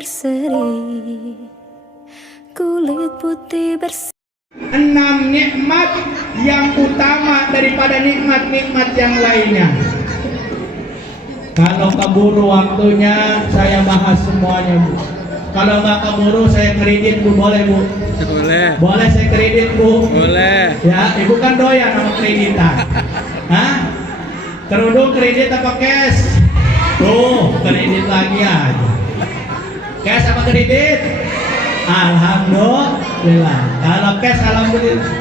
berseri, kulit putih berseri. 6 nikmat yang utama daripada nikmat-nikmat yang lainnya. Kalau keburu waktunya saya bahas semuanya, Bu. Kalau nggak keburu saya kredit, Bu, boleh, Bu? Boleh. Boleh saya kredit, Bu? Boleh. Ya, Ibu kan doyan sama kreditan. Hah? Kerudung kredit apa cash? Tuh, kredit lagi aja. Cash apa kredit? Alhamdulillah. Kalau cash alhamdulillah.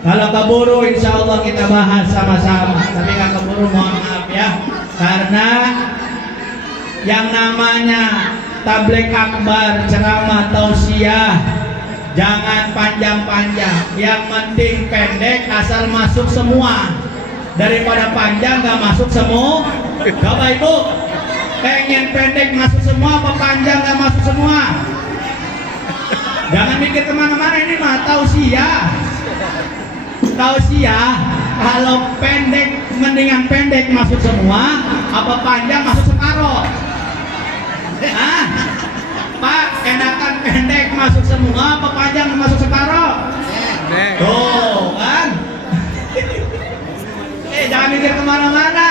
Kalau keburu insya Allah kita bahas sama-sama. Tapi nggak keburu, mohon maaf ya. Karena yang namanya tabligh akbar, ceramah, tausiah, jangan panjang-panjang. Yang penting pendek asal masuk semua. Daripada panjang nggak masuk semua. Coba Ibu, pengen pendek masuk semua apa panjang nggak masuk semua? Jangan mikir kemana-mana, ini mah tausiah. Tausiah, kalau pendek mendingan pendek masuk semua, apa panjang masuk separoh? Hah? Pak, enakan pendek masuk semua, apa panjang masuk separoh? Tuh kan? Jangan mikir kemana-mana.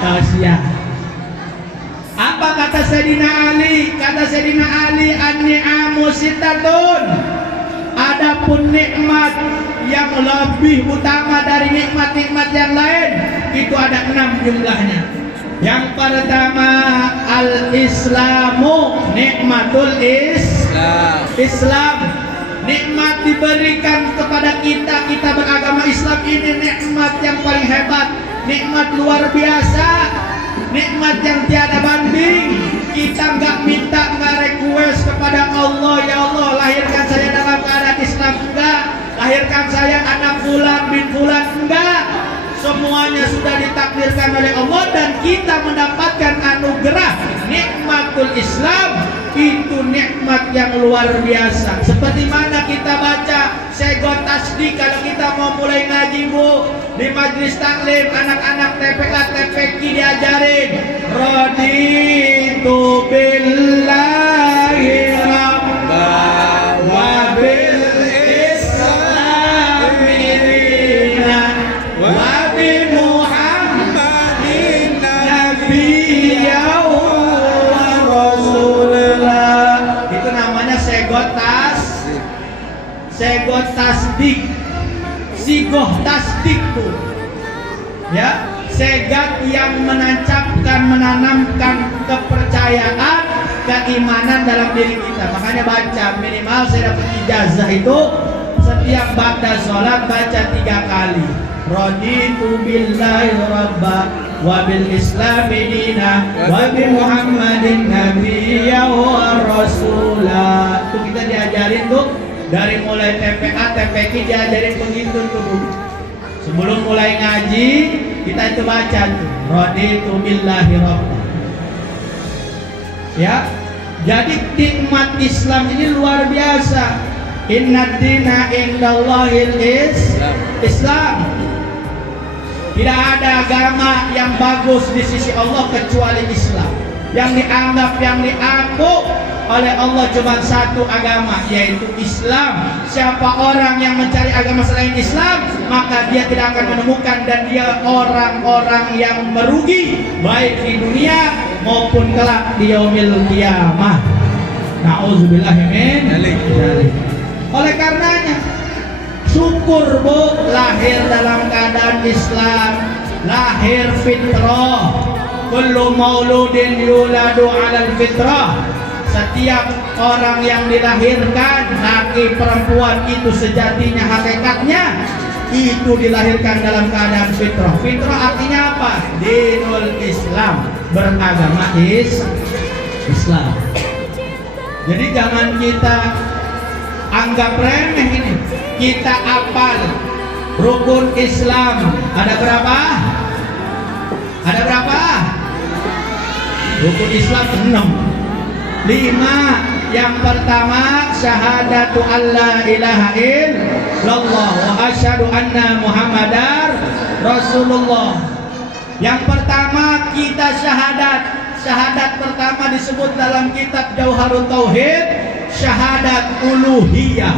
Tausiah. Apa kata Sayyidina Ali? Kata Sayyidina Ali, an-ni'amu sittatun. Adapun nikmat yang lebih utama dari nikmat-nikmat yang lain, itu ada 6 jumlahnya. Yang pertama, al-islamu, nikmatul Islam. Nikmat diberikan kepada kita beragama Islam, ini nikmat yang paling hebat, nikmat luar biasa, nikmat yang tiada banding. Kita nggak minta, nggak request kepada Allah, ya Allah lahirkan saya dalam keadaan Islam, enggak. Lahirkan saya anak fulan bin fulan, enggak. Semuanya sudah ditakdirkan oleh Allah dan kita mendapatkan anugerah nikmatul Islam. Itu nikmat yang luar biasa. Seperti mana kita baca segot tasdik kalau kita mau mulai ngaji, Bu, di majlis taklim, anak-anak TPA TPQ diajarin raditu billahi rabba wa bil islami dinan wa bi muhammadin nabiyyan wa rasulullah. Itu namanya segot tasdik, sigoh tasdik tuh, ya, segat yang menanamkan kepercayaan, keimanan dalam diri kita. Makanya baca minimal saya dapat ijazah itu setiap ba'da sholat baca 3 kali. Raditu billahi rabba wa bil islami dina wa bi muhammadin nabiyya wa rasula. Itu kita diajarin tuh dari mulai TPA TPQ diajarin begitu tuh. Sebelum mulai ngaji kita itu baca tuh raditu billahi rabba. Ya, jadi nikmat Islam ini luar biasa. Inna dina indallahil Islam. Tidak ada agama yang bagus di sisi Allah kecuali Islam. Yang dianggap, yang diaku oleh Allah cuma satu agama, yaitu Islam. Siapa orang yang mencari agama selain Islam, maka dia tidak akan menemukan, dan dia orang-orang yang merugi baik di dunia maupun kelak di yaumil qiyamah. Na'udzubillah min dzalik. Oleh karenanya syukur, Bu, lahir dalam keadaan Islam, lahir fitrah. Kullu mauludin yuladu 'alal fitrah. Setiap orang yang dilahirkan, laki perempuan, itu sejatinya hakikatnya itu dilahirkan dalam keadaan fitrah. Fitrah artinya apa? Dinul Islam, beragama Islam. Jadi jangan kita anggap remeh ini. Kita apal rukun Islam ada berapa? Ada berapa? Rukun Islam 5. Yang pertama syahadatu alla ilaha illallah wa asyhadu anna muhammadar rasulullah. Yang pertama kita syahadat syahadat pertama disebut dalam kitab Jauharut Tauhid, syahadat uluhiyah.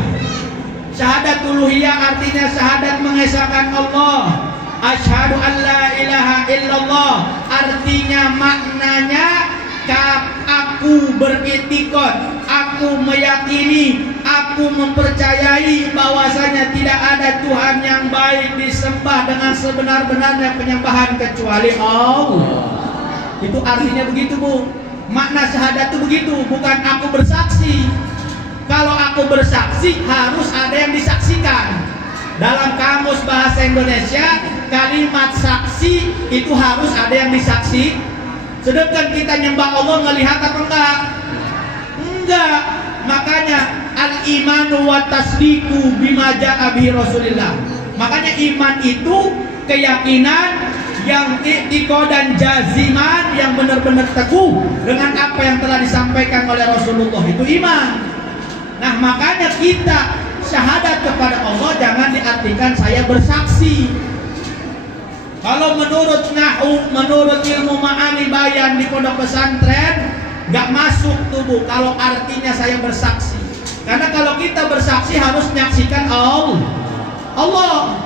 Syahadat uluhiyah artinya syahadat mengesahkan Allah. Asyhadu an la ilaha illallah artinya maknanya aku beriktikad, aku meyakini, aku mempercayai bahwasanya tidak ada Tuhan yang baik disembah dengan sebenar-benarnya penyembahan kecuali Allah. Itu artinya begitu, Bu. Makna syahadat itu begitu, bukan aku bersaksi. Kalau aku bersaksi harus ada yang disaksikan. Dalam kamus bahasa Indonesia, kalimat saksi itu harus ada yang disaksi. Sedangkan kita nyembah Allah ngelihat apa enggak? Enggak. Makanya al-imanu wa tasdiqu bima ja'a bihi Rasulillah. Makanya iman itu keyakinan yang i'tiqad dan jaziman, yang benar-benar teguh dengan apa yang telah disampaikan oleh Rasulullah, itu iman. Nah, makanya kita syahadat kepada Allah jangan diartikan saya bersaksi. Kalau menurut nahu, menurut ilmu ma'ani bayan di pondok pesantren, nggak masuk tubuh kalau artinya saya bersaksi. Karena kalau kita bersaksi harus menyaksikan Allah.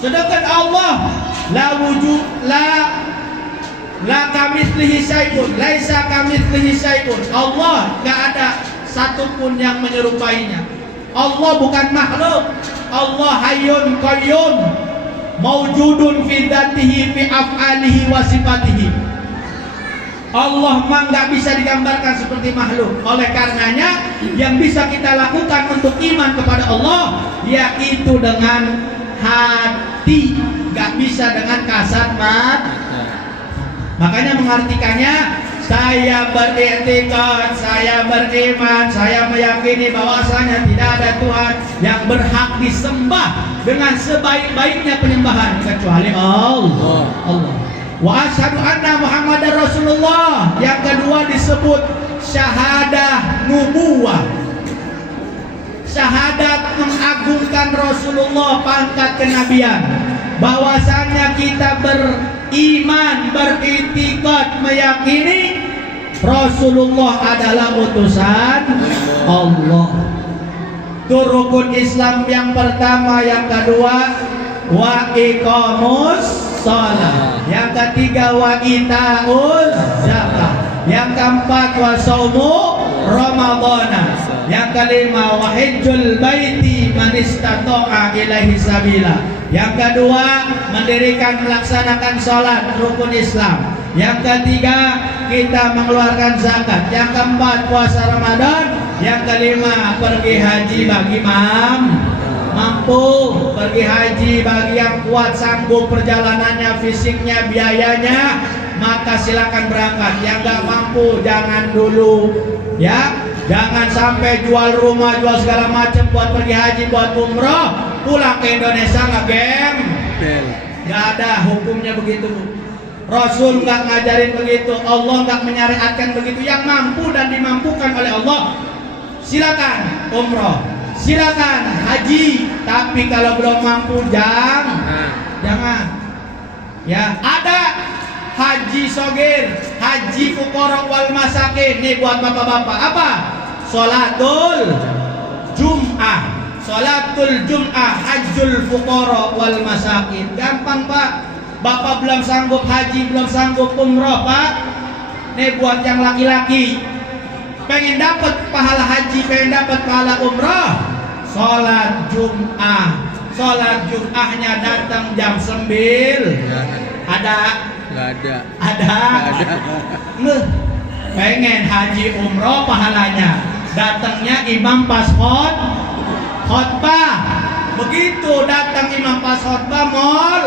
Sedangkan Allah la wujud la kamitslihi syai'un, laisa kamitslihi syai'un. Allah nggak ada satupun yang menyerupainya. Allah bukan makhluk. Allah hayyun qayyum, maujudun fi dzatihi fi af'alihi wa sifatihi. Allah mah nggak bisa digambarkan seperti makhluk. Oleh karenanya yang bisa kita lakukan untuk iman kepada Allah yaitu dengan hati, nggak bisa dengan kasat mata. Makanya mengartikannya, saya beriktikad, saya beriman, saya meyakini bahwasanya tidak ada Tuhan yang berhak disembah dengan sebaik-baiknya penyembahan kecuali Allah. Wa asyhadu anna Muhammadar Rasulullah. Yang kedua disebut syahadah nubuwah. Syahadat mengagungkan Rasulullah, pangkat kenabian. Bahwasanya kita beriman, beriktikad, meyakini Rasulullah adalah utusan Allah. Itu rukun Islam yang pertama. Yang kedua wa iqamus shalah. Yang ketiga wa itauz zakah. Yang keempat wa saumu ramadhana. Yang kelima wa hajjul baiti man istata'a ilaihi sabila. Yang kedua mendirikan, melaksanakan sholat, rukun Islam. Yang ketiga kita mengeluarkan zakat. Yang keempat puasa Ramadan. Yang kelima pergi haji bagi mampu, pergi haji bagi yang kuat, sanggup perjalanannya, fisiknya, biayanya, maka silakan berangkat. Yang nggak mampu jangan dulu, ya. Jangan sampai jual rumah, jual segala macam buat pergi haji, buat umroh, pulang ke Indonesia ngegem. Nggak ada hukumnya begitu. Rasul nggak ngajarin begitu, Allah nggak menyariatkan begitu. Yang mampu dan dimampukan oleh Allah, silakan umroh, silakan haji. Tapi kalau belum mampu jangan. Ya, ada haji sogir, haji fuqara wal masakin. Nih buat bapak-bapak, apa? Sholatul Jum'ah. Sholatul Jum'ah, hajjul fuqara wal masakin. Gampang, Pak. Bapak belum sanggup haji, belum sanggup umroh, Pak. Nih buat yang laki-laki, pengen dapat pahala haji, pengen dapat pahala umroh, sholat Jum'ah. Sholat Jum'ahnya datang jam 9. Ada? Nggak ada. Ada. Pengen haji umroh pahalanya, datangnya imam pas khotbah. Begitu datang imam pas khotbah molor.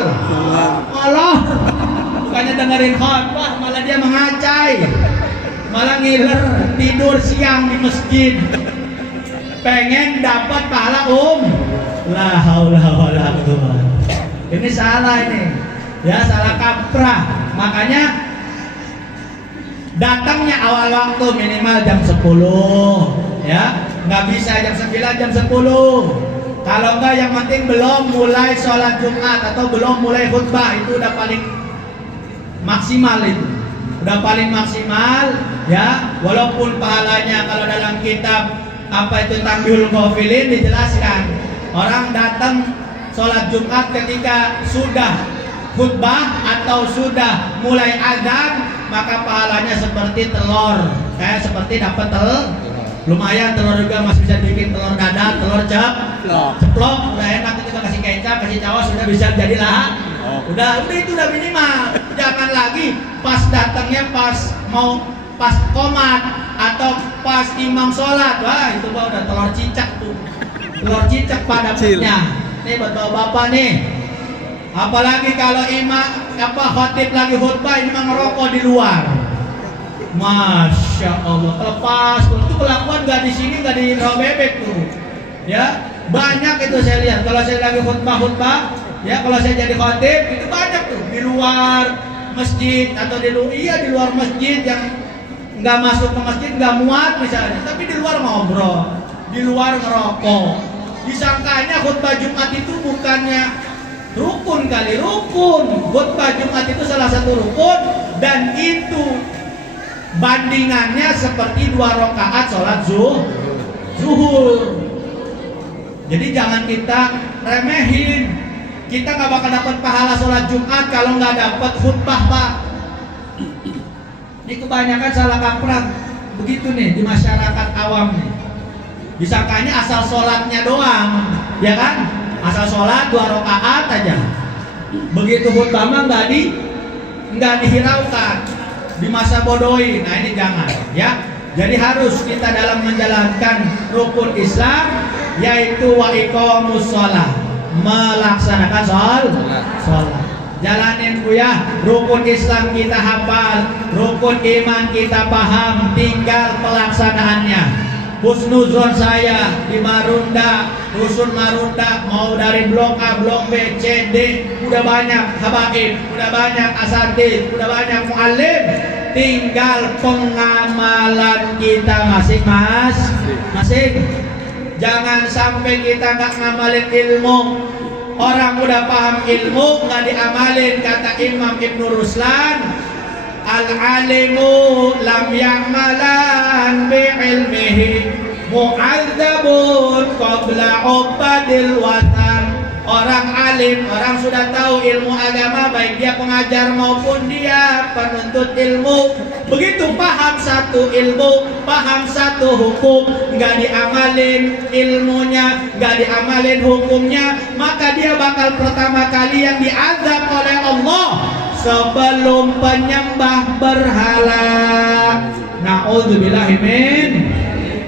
Bukannya dengerin khotbah, malah dia mengacai, malah ngiler, tidur siang di masjid. Pengen dapat pahala la haula wala quwwata. Ini salah ini. Ya, salah kaprah. Makanya datangnya awal waktu, minimal jam 10. Ya, nggak bisa jam 9, jam 10. Kalau enggak, yang penting belum mulai sholat Jumat atau belum mulai khutbah, itu udah paling maksimal itu. udah paling maksimal ya, walaupun pahalanya kalau dalam kitab apa itu Tambihul Ghafilin dijelaskan orang datang sholat Jumat ketika sudah khutbah atau sudah mulai azan maka pahalanya seperti telur, kayak seperti dapat telur. Lumayan telur juga masih bisa bikin telur dadar, telur ceplok, udah enak itu kasih kecap, kasih cawas sudah bisa jadilah. Udah itu udah minimal. Jangan lagi pas datangnya pas qomat atau pas imam sholat, wah itu udah telur cicak tuh. Telur cicak pada dapatnya. Nih buat bapak-bapak nih. Apalagi kalau imam khatib lagi khutbah ini mah ngerokok di luar. Masya Allah, lepas itu kelakuan nggak di sini, nggak di rawa bebek tuh, ya banyak itu saya lihat. Kalau saya lagi khutbah, ya kalau saya jadi khatib itu banyak tuh di luar masjid atau di luar masjid yang nggak masuk ke masjid nggak muat misalnya, tapi di luar ngobrol, di luar ngerokok. Disangkanya khutbah Jumat itu bukannya rukun kali rukun. Khutbah Jumat itu salah satu rukun dan itu bandingannya seperti 2 rakaat sholat zuhur. Jadi jangan kita remehin. Kita nggak bakal dapat pahala sholat Jumat kalau nggak dapat khutbah, Pak. Ini kebanyakan salah kaprah begitu nih di masyarakat awam nih. Disangkanya asal sholatnya doang, ya kan? Asal sholat 2 rakaat aja. Begitu khutbah mah nggak dihiraukan. Di masa bodohi, nah ini jangan ya. Jadi harus kita dalam menjalankan rukun Islam yaitu wa iqamus shalah, melaksanakan sholat. Jalanin ya, rukun Islam kita hafal, rukun iman kita paham, tinggal pelaksanaannya. Husnuzon saya di Marunda, Rusun Marunda, mau dari blok A, blok B, C, D, udah banyak habaib, udah banyak asatidz, udah banyak muallim. Tinggal pengamalan kita masing-masing. Jangan sampai kita nggak ngamalin ilmu. Orang udah paham ilmu nggak diamalin. Kata Imam Ibnu Ruslan, al-alimu lam ya'malan bi'ilmihi mu'adzabun qabla ubadil watan. Orang alim, orang sudah tahu ilmu agama, baik dia pengajar maupun dia penuntut ilmu. Begitu paham satu ilmu, paham satu hukum, nggak diamalin ilmunya, nggak diamalin hukumnya, maka dia bakal pertama kali yang diazab oleh Allah sebelum penyembah berhala. Na'udzubillahi min.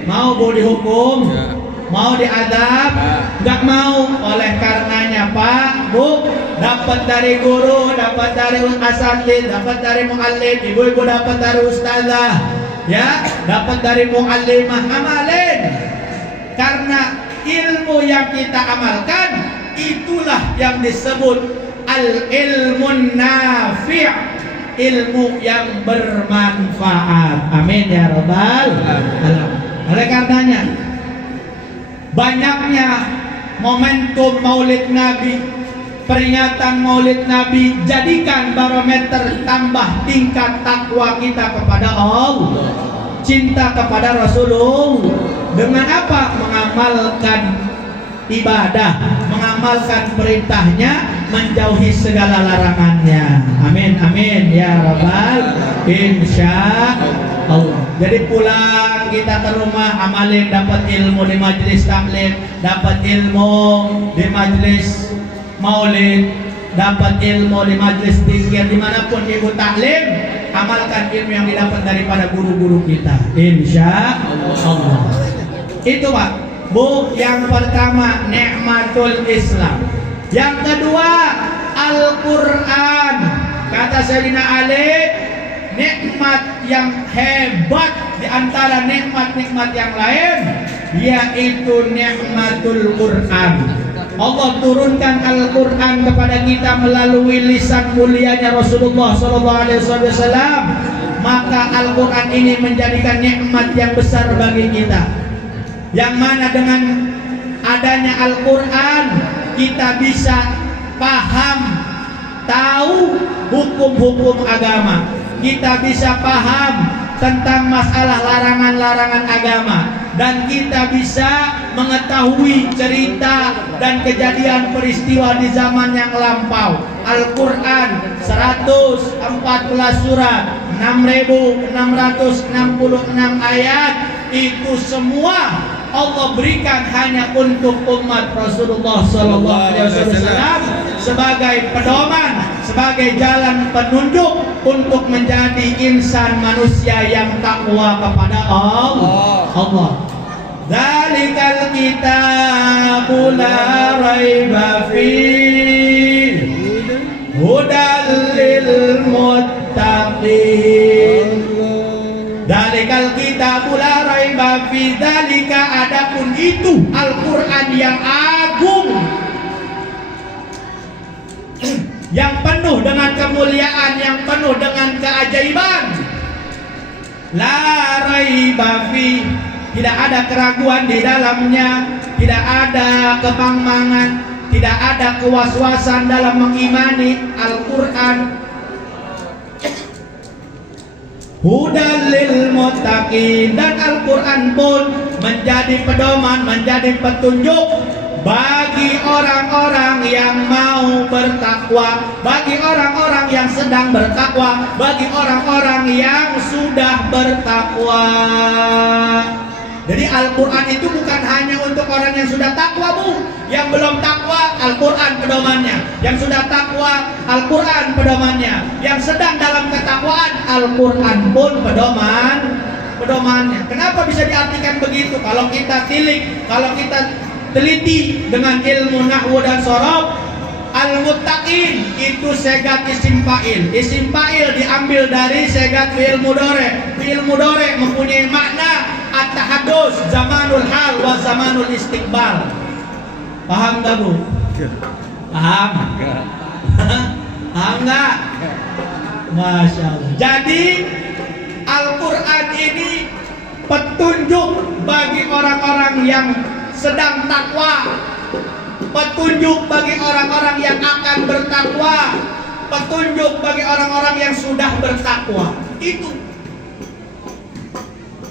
Mau dihukum, mau diadab, nggak mau. Oleh karenanya Pak, Bu, dapat dari guru, dapat dari asatidz, dapat dari muallim, ibu-ibu dapat dari ustazah, ya, dapat dari muallimah, amalin. Karena ilmu yang kita amalkan itulah yang disebut al-ilmun nafi', ilmu yang bermanfaat. Amin ya rabbal alamin. Oleh karenanya banyaknya momentum Maulid Nabi, peringatan Maulid Nabi, jadikan barometer tambah tingkat takwa kita kepada Allah, cinta kepada Rasulullah. Dengan apa? Mengamalkan ibadah, mengamalkan perintahnya, menjauhi segala larangannya. Amin amin ya rabbal insya Allah. Jadi pulang kita ke rumah, amalin, dapat ilmu di majelis taklim, dapat ilmu di majelis maulid, dapat ilmu di majelis zikir, dimanapun ibu taklim, amalkan ilmu yang didapat daripada guru-guru kita, insya Allah. Itu Pak, Bu, yang pertama nikmatul Islam. Yang kedua Al-Quran. Kata Sayyidina Ali, nikmat yang hebat di antara nikmat-nikmat yang lain yaitu nikmatul Quran. Allah turunkan Al-Quran kepada kita melalui lisan mulianya Rasulullah SAW. Maka Al-Quran ini menjadikan nikmat yang besar bagi kita, yang mana dengan adanya Al-Quran kita bisa paham, tahu hukum-hukum agama. kita bisa paham tentang masalah larangan-larangan agama, dan kita bisa mengetahui cerita dan kejadian peristiwa di zaman yang lampau. Al-Quran 114 surat, 6.666 ayat, itu semua Allah berikan hanya untuk umat Rasulullah SAW sebagai pedoman, sebagai jalan penunjuk untuk menjadi insan manusia yang takwa kepada Allah. Dzalikal kitabu la raiba fihi hudal lil muttaqin. Dzalikal kitabu la raiba fihi, dzalika adapun itu Al-Qur'an yang agung, yang penuh dengan kemuliaan, yang penuh dengan keajaiban. La raiba fihi, tidak ada keraguan di dalamnya, tidak ada kebangmangan, tidak ada kewaswasan dalam mengimani Al-Quran. Hudal lil muttaqin, dan Al-Quran pun menjadi pedoman, menjadi petunjuk bagi orang-orang yang mau bertakwa, bagi orang-orang yang sedang bertakwa, bagi orang-orang yang sudah bertakwa. Jadi Al-Quran itu bukan hanya untuk orang yang sudah takwa, Bu. Yang belum takwa, Al-Quran pedomannya. Yang sudah takwa, Al-Quran pedomannya. Yang sedang dalam ketakwaan, Al-Quran pun pedomannya. Kenapa bisa diartikan begitu? Kalau kita tilik, kalau kita teliti dengan ilmu nahwu dan sorof, al-muttaqin itu segat isim fa'il. Isim fa'il diambil dari segat fi'il mudhari'. Fi'il mudhari' mempunyai makna at-tahaddus, zamanul hal wa zamanul istiqbal. Paham enggak, Bu? Paham? Paham enggak? Masya Allah. Jadi Al-Quran ini petunjuk bagi orang-orang yang sedang takwa, petunjuk bagi orang-orang yang akan bertakwa, petunjuk bagi orang-orang yang sudah bertakwa. Itu.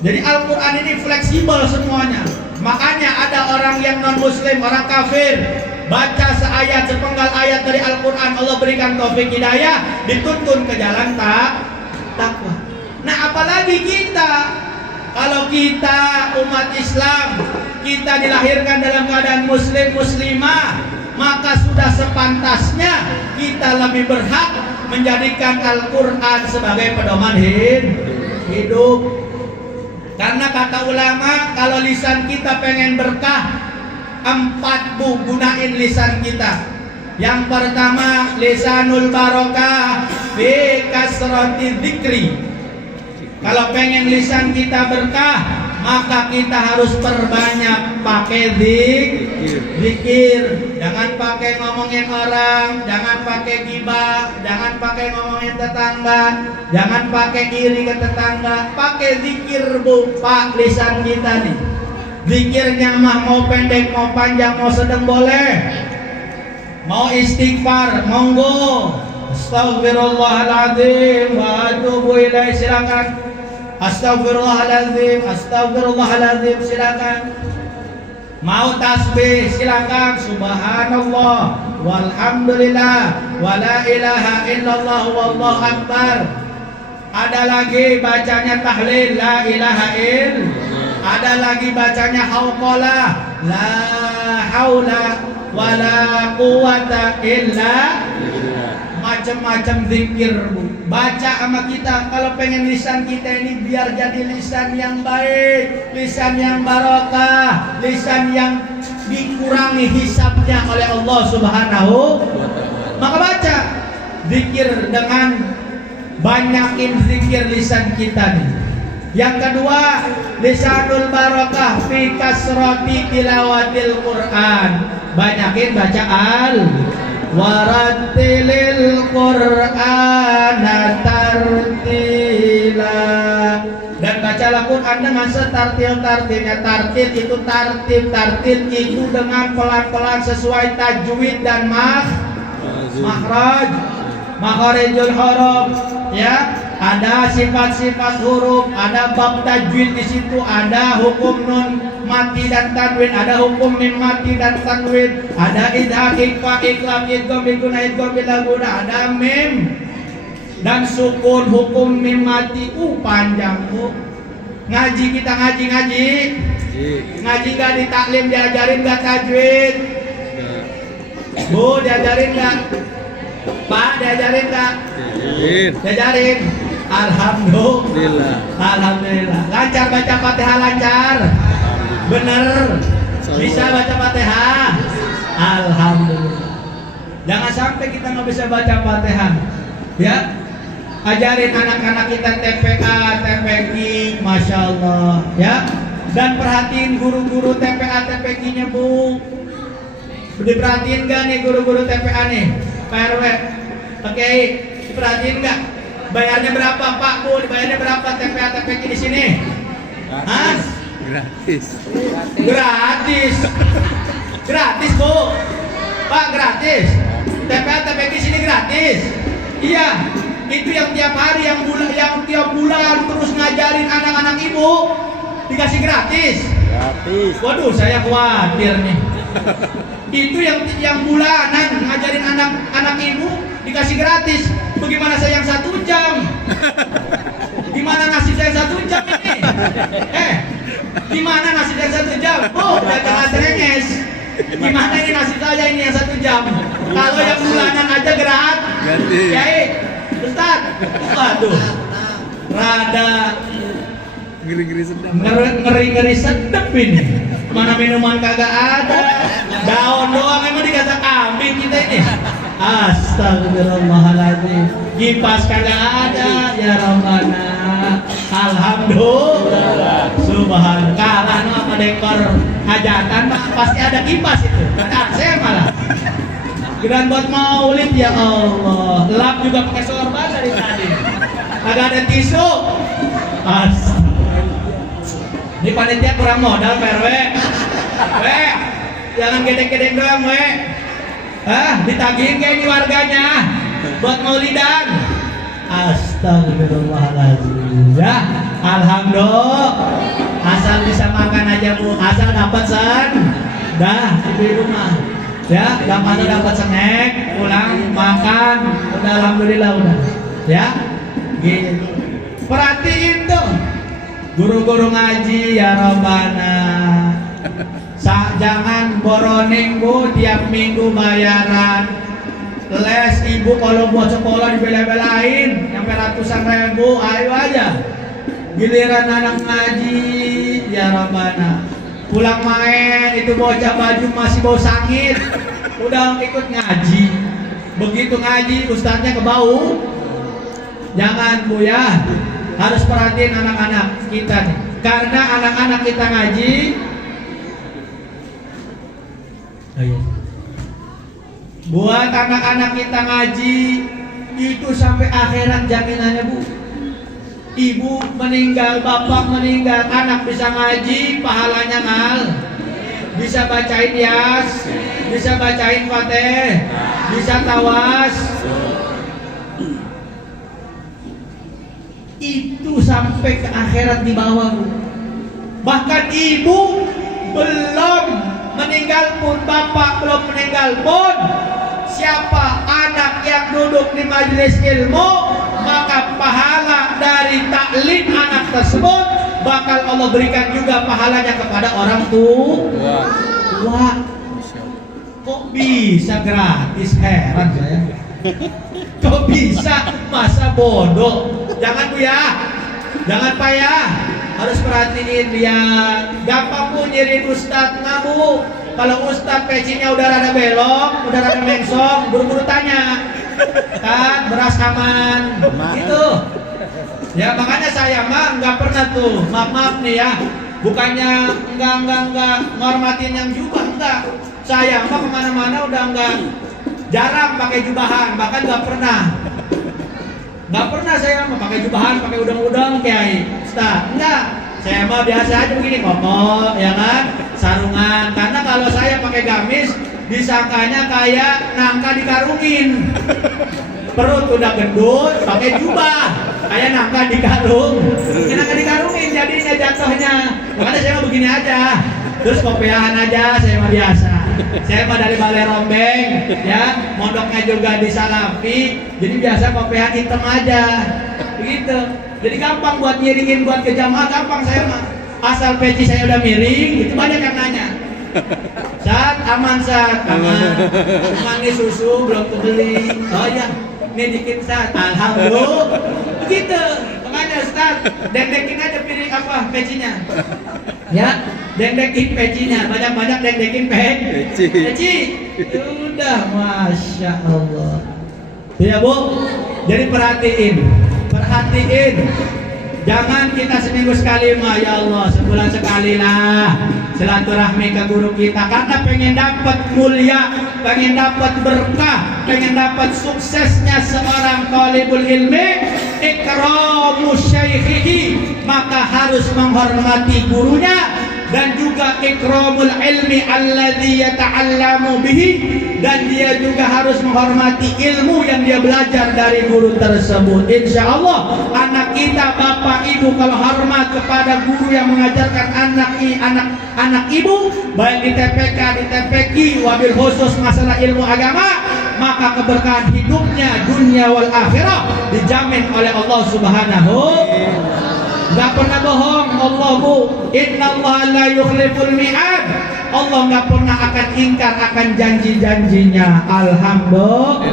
Jadi Al-Quran ini fleksibel semuanya. Makanya ada orang yang non-muslim, orang kafir, baca seayat, sepenggal ayat dari Al-Quran, Allah berikan taufik hidayah, dituntun ke jalan takwa. Nah, apalagi kita, kalau kita umat Islam, kita dilahirkan dalam keadaan muslim muslimah, maka sudah sepantasnya kita lebih berhak menjadikan Al-Quran sebagai pedoman hidup. Karena kata ulama, kalau lisan kita pengen berkah, 4, Bu, gunain lisan kita. Yang pertama, lisanul barokah fi kasrati dzikri. Kalau pengen lisan kita berkah, maka kita harus perbanyak pakai zikir. Jangan pakai ngomongin orang, jangan pakai gibah, jangan pakai ngomongin tetangga, jangan pakai iri ke tetangga. Pakai zikir, Bu, Pak, lisan kita nih. Zikirnya mah mau pendek, mau panjang, mau sedang boleh. Mau istighfar, monggo. Astaghfirullahaladzim wa atubu ilaih, silakan. Astagfirullahaladzim, astagfirullahaladzim, silakan. Mau tasbih, silakan. Subhanallah, walhamdulillah, wala ilaha illallah, wallahu akbar. Ada lagi bacanya tahlil, la ilaha illallah. Ada lagi bacanya hauqalah, la haula wala quwata illa. Macam-macam zikir, Bu. Baca sama kita. Kalau pengen lisan kita ini biar jadi lisan yang baik, lisan yang barokah, lisan yang dikurangi hisabnya oleh Allah Subhanahu. Maka baca zikir dengan banyakin zikir lisan kita nih. Yang kedua, lisanul barokah fi kasrati tilawatil Quran. Banyakin baca warattilil Qur'ana tartila, dan bacalah Quran dengan setartil-tartilnya. Tartil itu tartil itu dengan pelan-pelan sesuai tajwid dan makhraj, makharijul huruf, ya. ada sifat-sifat huruf, ada bab tajwid di situ, ada hukum nun mati dan tanwin, ada hukum mim mati dan tanwin, ada idhar, ikhfa, iqlab, idgham, biguna, idgham, bilaguna, ada mim dan sukun, hukum mim mati. Panjang bu. Ngaji kita ngaji nggak di taklim diajarin nggak tajwid? Bu diajarin nggak? Pak diajarin nggak? Diajarin. Alhamdulillah. Lancar baca Fatihah lancar? Bener? Bisa baca Fatihah? Alhamdulillah. Jangan sampai kita nggak bisa baca Fatihah. Ya, ajarin anak-anak kita TPA, TPQ, Masya Allah. Ya, dan perhatiin guru-guru TPA, TPQ-nya bu. Diperhatiin gak nih guru-guru TPA nih, Pak RW? Oke, diperhatiin gak? Bayarnya berapa Pak Bu? Dibayarnya berapa TPA, TPQ di sini? Hah? Gratis Bu. Pak gratis. TPA, TPQ di sini gratis. Iya, itu yang tiap hari, yang tiap bulan terus ngajarin anak-anak ibu dikasih gratis. Waduh, saya khawatir nih. Itu yang bulanan ngajarin anak ibu dikasih gratis. Bagaimana saya yang 1 jam? Gimana nasib saya 1 jam ini? Gimana nasib saya 1 jam? Jangan cerenges. Gimana ini nasib saya ini yang 1 jam? Kalau yang bulanan aja gratis. Kiai, Ustaz. Waduh. Rada ngeri sedep ini. Mana minuman kagak ada, daun doang emang dikata kambing kita ini. Astagfirullahaladzim. Kipas kagak ada, ya Rabbana. Alhamdulillah. Subhanallah. Kalah no sama dekor hajatan pasti ada kipas itu. Ada saya malah. Geran buat maulid ya Allah. Lap juga pakai sorban dari tadi. Kagak ada tisu. Ini panitia kurang modal, PRW. Jangan gede-gede doang, ditagihin kayak ini warganya buat maulidan. Astagfirullahaladzim. Ya, alhamdulillah. Asal bisa makan aja bu, asal dapat sen. Dah di rumah. Ya, dapat snack, pulang makan. Udah alhamdulillah udah. Ya, gitu. Perhatiin tuh. Guru-guru ngaji ya Rabbana. Jangan boroning bu, tiap minggu bayaran. Les ibu kalau buat sekolah dibela-belain sampai ratusan ribu, ayo aja. Giliran anak ngaji ya Rabbana. Pulang main itu bocah baju masih bau sangit, udah ikut ngaji. Begitu ngaji ustadznya kebau. Jangan bu ya. Harus perhatiin anak-anak kita nih. Karena anak-anak kita ngaji. Buat anak-anak kita ngaji itu sampai akhirat jaminannya bu. Ibu meninggal, bapak meninggal, anak bisa ngaji, pahalanya ngal. Bisa bacain yas, bisa bacain fatih, bisa tawas. Itu sampai ke akhirat di bawah. Bahkan ibu belum meninggal pun, bapak belum meninggal pun, siapa anak yang duduk di majelis ilmu, maka pahala dari taklim anak tersebut bakal Allah berikan juga pahalanya kepada orang tua. Kok bisa gratis? Heran saya. Kok bisa? Masa bodoh? Jangan bu ya, jangan payah. Harus perhatiin dia. Gampang bu nyirin ustadz ngabu. Kalau ustadz pecinya udah rada belok, udah rada mengsong, buru-buru tanya, kan beras aman, gitu. Ya makanya saya mah nggak pernah tuh, maaf nih ya, bukannya enggak ngormatin yang jubah, enggak. Saya mah kemana-mana udah enggak, jarang pakai jubahan, bahkan nggak pernah saya mah pakai jubahan, pakai udang-udang kiai, Ustaz, enggak. Saya mah biasa aja begini, koko, ya kan, sarungan. Karena kalau saya pakai gamis, disangkanya kayak nangka dikarungin. Perut udah gendut, pakai jubah. Ayah nangka di karung, nangka di karungin jadinya jatuhnya. Makanya saya mau begini aja. Terus kopiahan aja, saya mah biasa. Saya mah dari Balai Rombeng, ya, mondoknya juga di Salafi. Jadi biasa kopiahan hitam aja, begitu. Jadi gampang buat nyiringin, buat ke jamaah gampang saya mah. Asal peci saya udah miring, itu banyak yang nanya. Saat aman, aman nih susu belum kebeli. Oh ya, ini dikit saat, alhamdulillah. Begitu. Makanya Ustaz, dendekin aja piring apa pecinya. Ya, dendekin pecinya, banyak-banyak dendekin peci. Udah, masya Allah. Ya Bu, jadi perhatiin. Jangan kita seminggu sekali mah, ya Allah, sebulan sekali lah silaturahmi ke guru kita, karena pengen dapat mulia, pengen dapat berkah, pengen dapat suksesnya seorang talibul ilmi, ikramu syaikhihi, maka harus menghormati gurunya, dan juga ikramul ilmi alladzi yata'allamu bihi, dan dia juga harus menghormati ilmu yang dia belajar dari guru tersebut. Insya Allah anak kita, bapak ibu, kalau hormat kepada guru yang mengajarkan anak ibu, baik di TPK, di TPQ, wabil khusus masalah ilmu agama, maka keberkahan hidupnya dunia wal akhirah dijamin oleh Allah Subhanahu. Gak pernah bohong Allah Bu, inna Allah la yukhliful mi'ad. Allah gak pernah akan ingkar akan janji-janjinya. Alhamdulillah.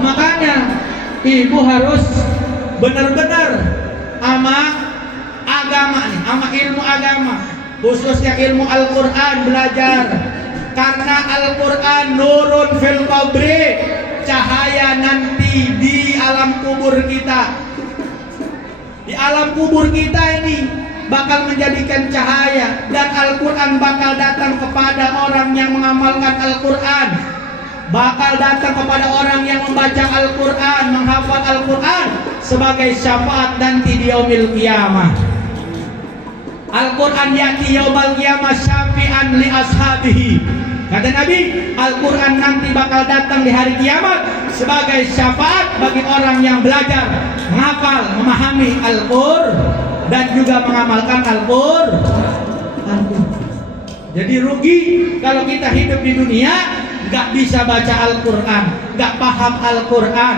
Makanya ibu harus benar-benar ama agama nih, ama ilmu agama, khususnya ilmu Al-Quran belajar. Karena Al-Quran nurun fil qabri, cahaya nanti di alam kubur kita. Di alam kubur kita ini bakal menjadikan cahaya, dan Al-Quran bakal datang kepada orang yang mengamalkan Al-Quran, bakal datang kepada orang yang membaca Al-Quran, menghafal Al-Quran sebagai syafaat nanti di yaumil qiyamah. Al-Quran ya'ti yaumal qiyamah syafi'an li ashabihi. Kata Nabi, Al-Quran nanti bakal datang di hari kiamat sebagai syafaat bagi orang yang belajar, menghafal, memahami Al-Quran, dan juga mengamalkan Al-Quran. Jadi rugi kalau kita hidup di dunia nggak bisa baca Al-Quran, nggak paham Al-Quran,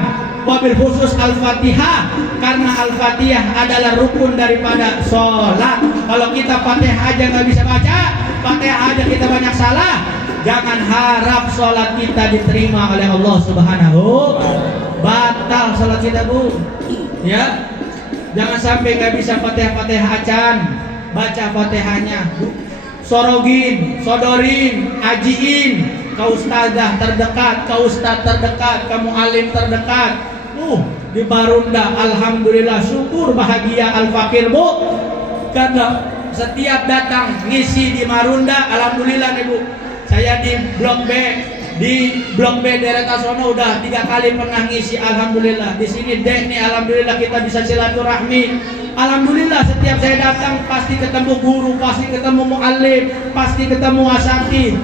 wabil khusus Al-Fatihah, karena Al-Fatihah adalah rukun daripada sholat. Kalau kita Fatihah aja nggak bisa baca, Fatihah aja kita banyak salah, jangan harap sholat kita diterima oleh Allah Subhanahu. Batal sholat kita Bu, ya. Jangan sampai nggak bisa Fatihah acan, baca Fatihahnya, sorogin, sodorin, ajiin ke ustazah terdekat, ke ustaz terdekat, ke mu'alim terdekat. Di Marunda, alhamdulillah, syukur bahagia al-fakir Bu, karena setiap datang ngisi di Marunda, alhamdulillah nih Bu. Saya di Blok B daerah Tasono udah 3 kali pernah ngisi, alhamdulillah. Di sini D nih, alhamdulillah kita bisa silaturahmi. Alhamdulillah setiap saya datang pasti ketemu guru, pasti ketemu muallim, pasti ketemu asatidz.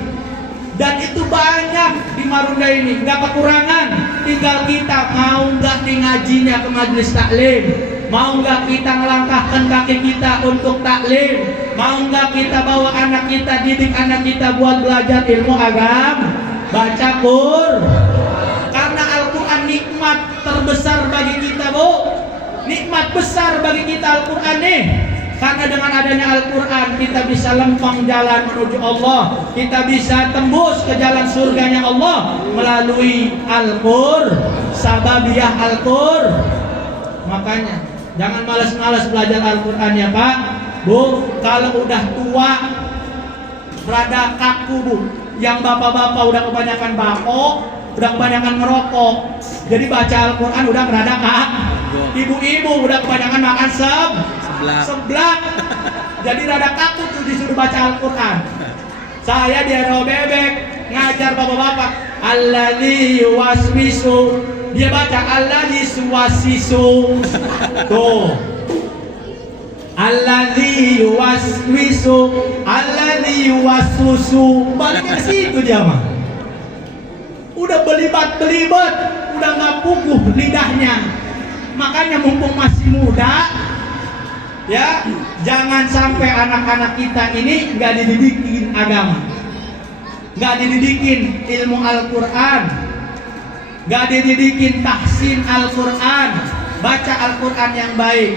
Dan itu banyak di Marunda ini, nggak kekurangan. Tinggal kita mau nggak nih ngajinya ke majelis taklim, mau nggak kita ngelangkahkan kaki kita untuk taklim, mau nggak kita bawa anak kita, didik anak kita buat belajar ilmu agama, baca Quran. Karena Al-Quran nikmat terbesar bagi kita Bu, nikmat besar bagi kita Al-Quran nih. Karena dengan adanya Al-Quran kita bisa lempang jalan menuju Allah, kita bisa tembus ke jalan surganya Allah melalui Al-Quran, sababiyah Al-Quran. Makanya jangan malas-malas belajar Al-Quran ya Pak Bu. Kalau udah tua rada kaku Bu, yang bapak-bapak udah kebanyakan bako, udah kebanyakan ngerokok, jadi baca Al-Quran udah rada kaku. Ibu-ibu udah kebanyakan makan seblak, jadi rada kaku tuh disuruh baca Al-Quran. Saya di RO Bebek ngajar bapak-bapak, alladzi yuwaswisu, dia baca alladzi yuwaswisu tuh, alladzi yuwaswisu, alladzi yuwaswisu, baliknya ke situ dia mah. Udah belibat, udah nggak puguh lidahnya. Makanya mumpung masih muda, ya, jangan sampai anak-anak kita ini nggak dididikin agama, nggak dididikin ilmu Al-Quran, nggak dididikin tahsin Al-Quran, baca Al-Quran yang baik.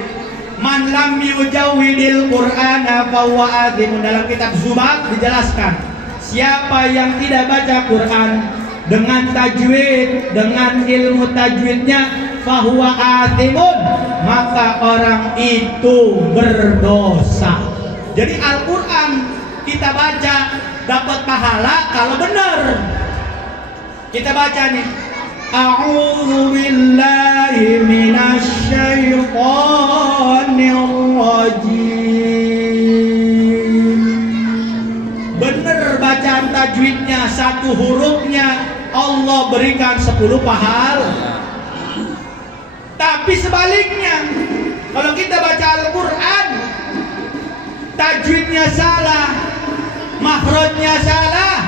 Man lam yujawwidil Qur'ana fahuwa athimun. Dalam kitab Zubat dijelaskan, siapa yang tidak baca Quran dengan tajwid, dengan ilmu tajwidnya, fahuwa athimun, maka orang itu berdosa. Jadi Al-Quran kita baca dapat pahala kalau benar. Kita baca nih, a'udzu billahi minasy syaithanir rajim. Bener bacaan tajwidnya, satu hurufnya Allah berikan 10 pahala. Tapi sebaliknya, kalau kita baca Al-Quran, tajwidnya salah, makhrajnya salah,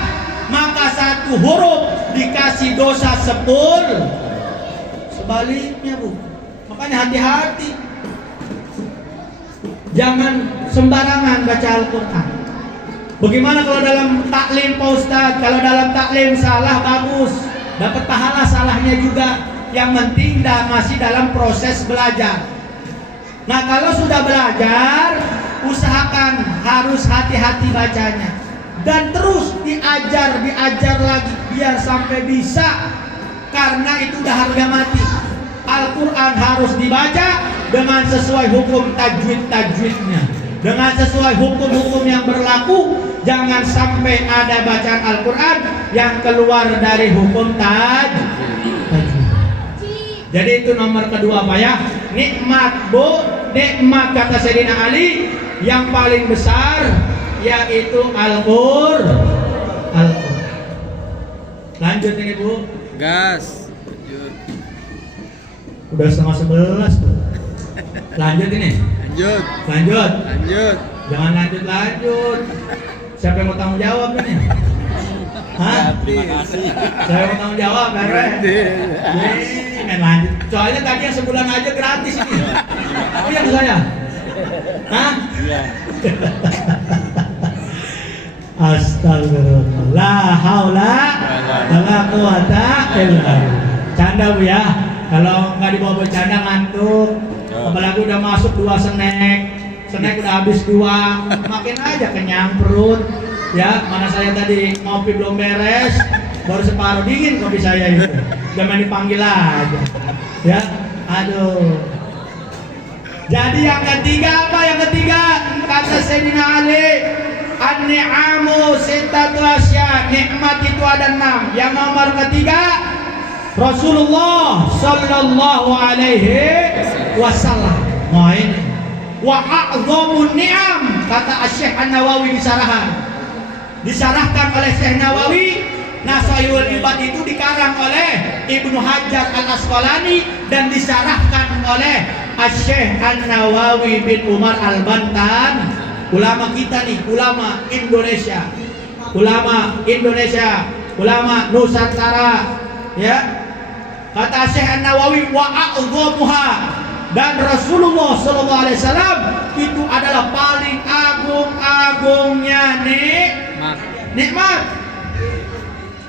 maka satu huruf dikasih dosa 10. Sebaliknya, Bu. Makanya hati-hati, jangan sembarangan baca Al-Quran. Bagaimana kalau dalam taklim, Pak Ustadz? Kalau dalam taklim salah bagus, dapat pahala, salahnya juga. Yang penting masih dalam proses belajar. Nah, kalau sudah belajar, usahakan harus hati-hati bacanya. Dan terus diajar lagi biar sampai bisa. Karena itu udah harga mati. Al-Quran harus dibaca dengan sesuai hukum tajwid-tajwidnya, dengan sesuai hukum-hukum yang berlaku. Jangan sampai ada bacaan Al-Quran yang keluar dari hukum tajwid. Jadi itu nomor kedua, Pak, ya. Nikmat, Bu, nikmat kata Sayyidina Ali yang paling besar yaitu Al-Quran. Lanjut ini, Bu. Gas. Lanjut. Udah setengah 11, Bu. Lanjut ini. Lanjut. Lanjut. Lanjut. Jangan lanjut. Siapa yang mau tanggung jawab ini? Hah? Terima kasih. Saya mau tanggung jawab, main lanjut. Soalnya tadi yang sebulan aja gratis ini. Oh yang saya? Hah? Iya. Astagfirullah. La haula wala quwata illa billah. Canda, Bu, ya. Kalau nggak dibawa bercanda ngantuk. Apalagi udah masuk 2 snack udah habis 2, makin aja kenyang perut. Ya, mana saya tadi ngopi belum beres, baru separuh dingin kopi saya itu. Jangan dipanggil aja. Ya, aduh. Jadi yang ketiga apa? Yang ketiga kata Sayyidina Ali, an-ni'amu sittatu asya. Nikmat itu ada 6. Yang nomor ketiga Rasulullah sallallahu alaihi wasallam. Nah ini wa a'dhamun ni'am, kata Syekh An-Nawawi disarahkan oleh Syekh Nawawi. Nah, Sahihul Ibad itu dikarang oleh Ibnu Hajar Al-Asqalani dan disarahkan oleh Syekh An-Nawawi bin Umar Al-Bantan. Ulama kita nih, ulama Indonesia, ulama Nusantara, ya. Kata Syekh An-Nawawi wa a'dhamuha, dan Rasulullah sallallahu alaihi wasallam itu adalah paling agung-agungnya nikmat.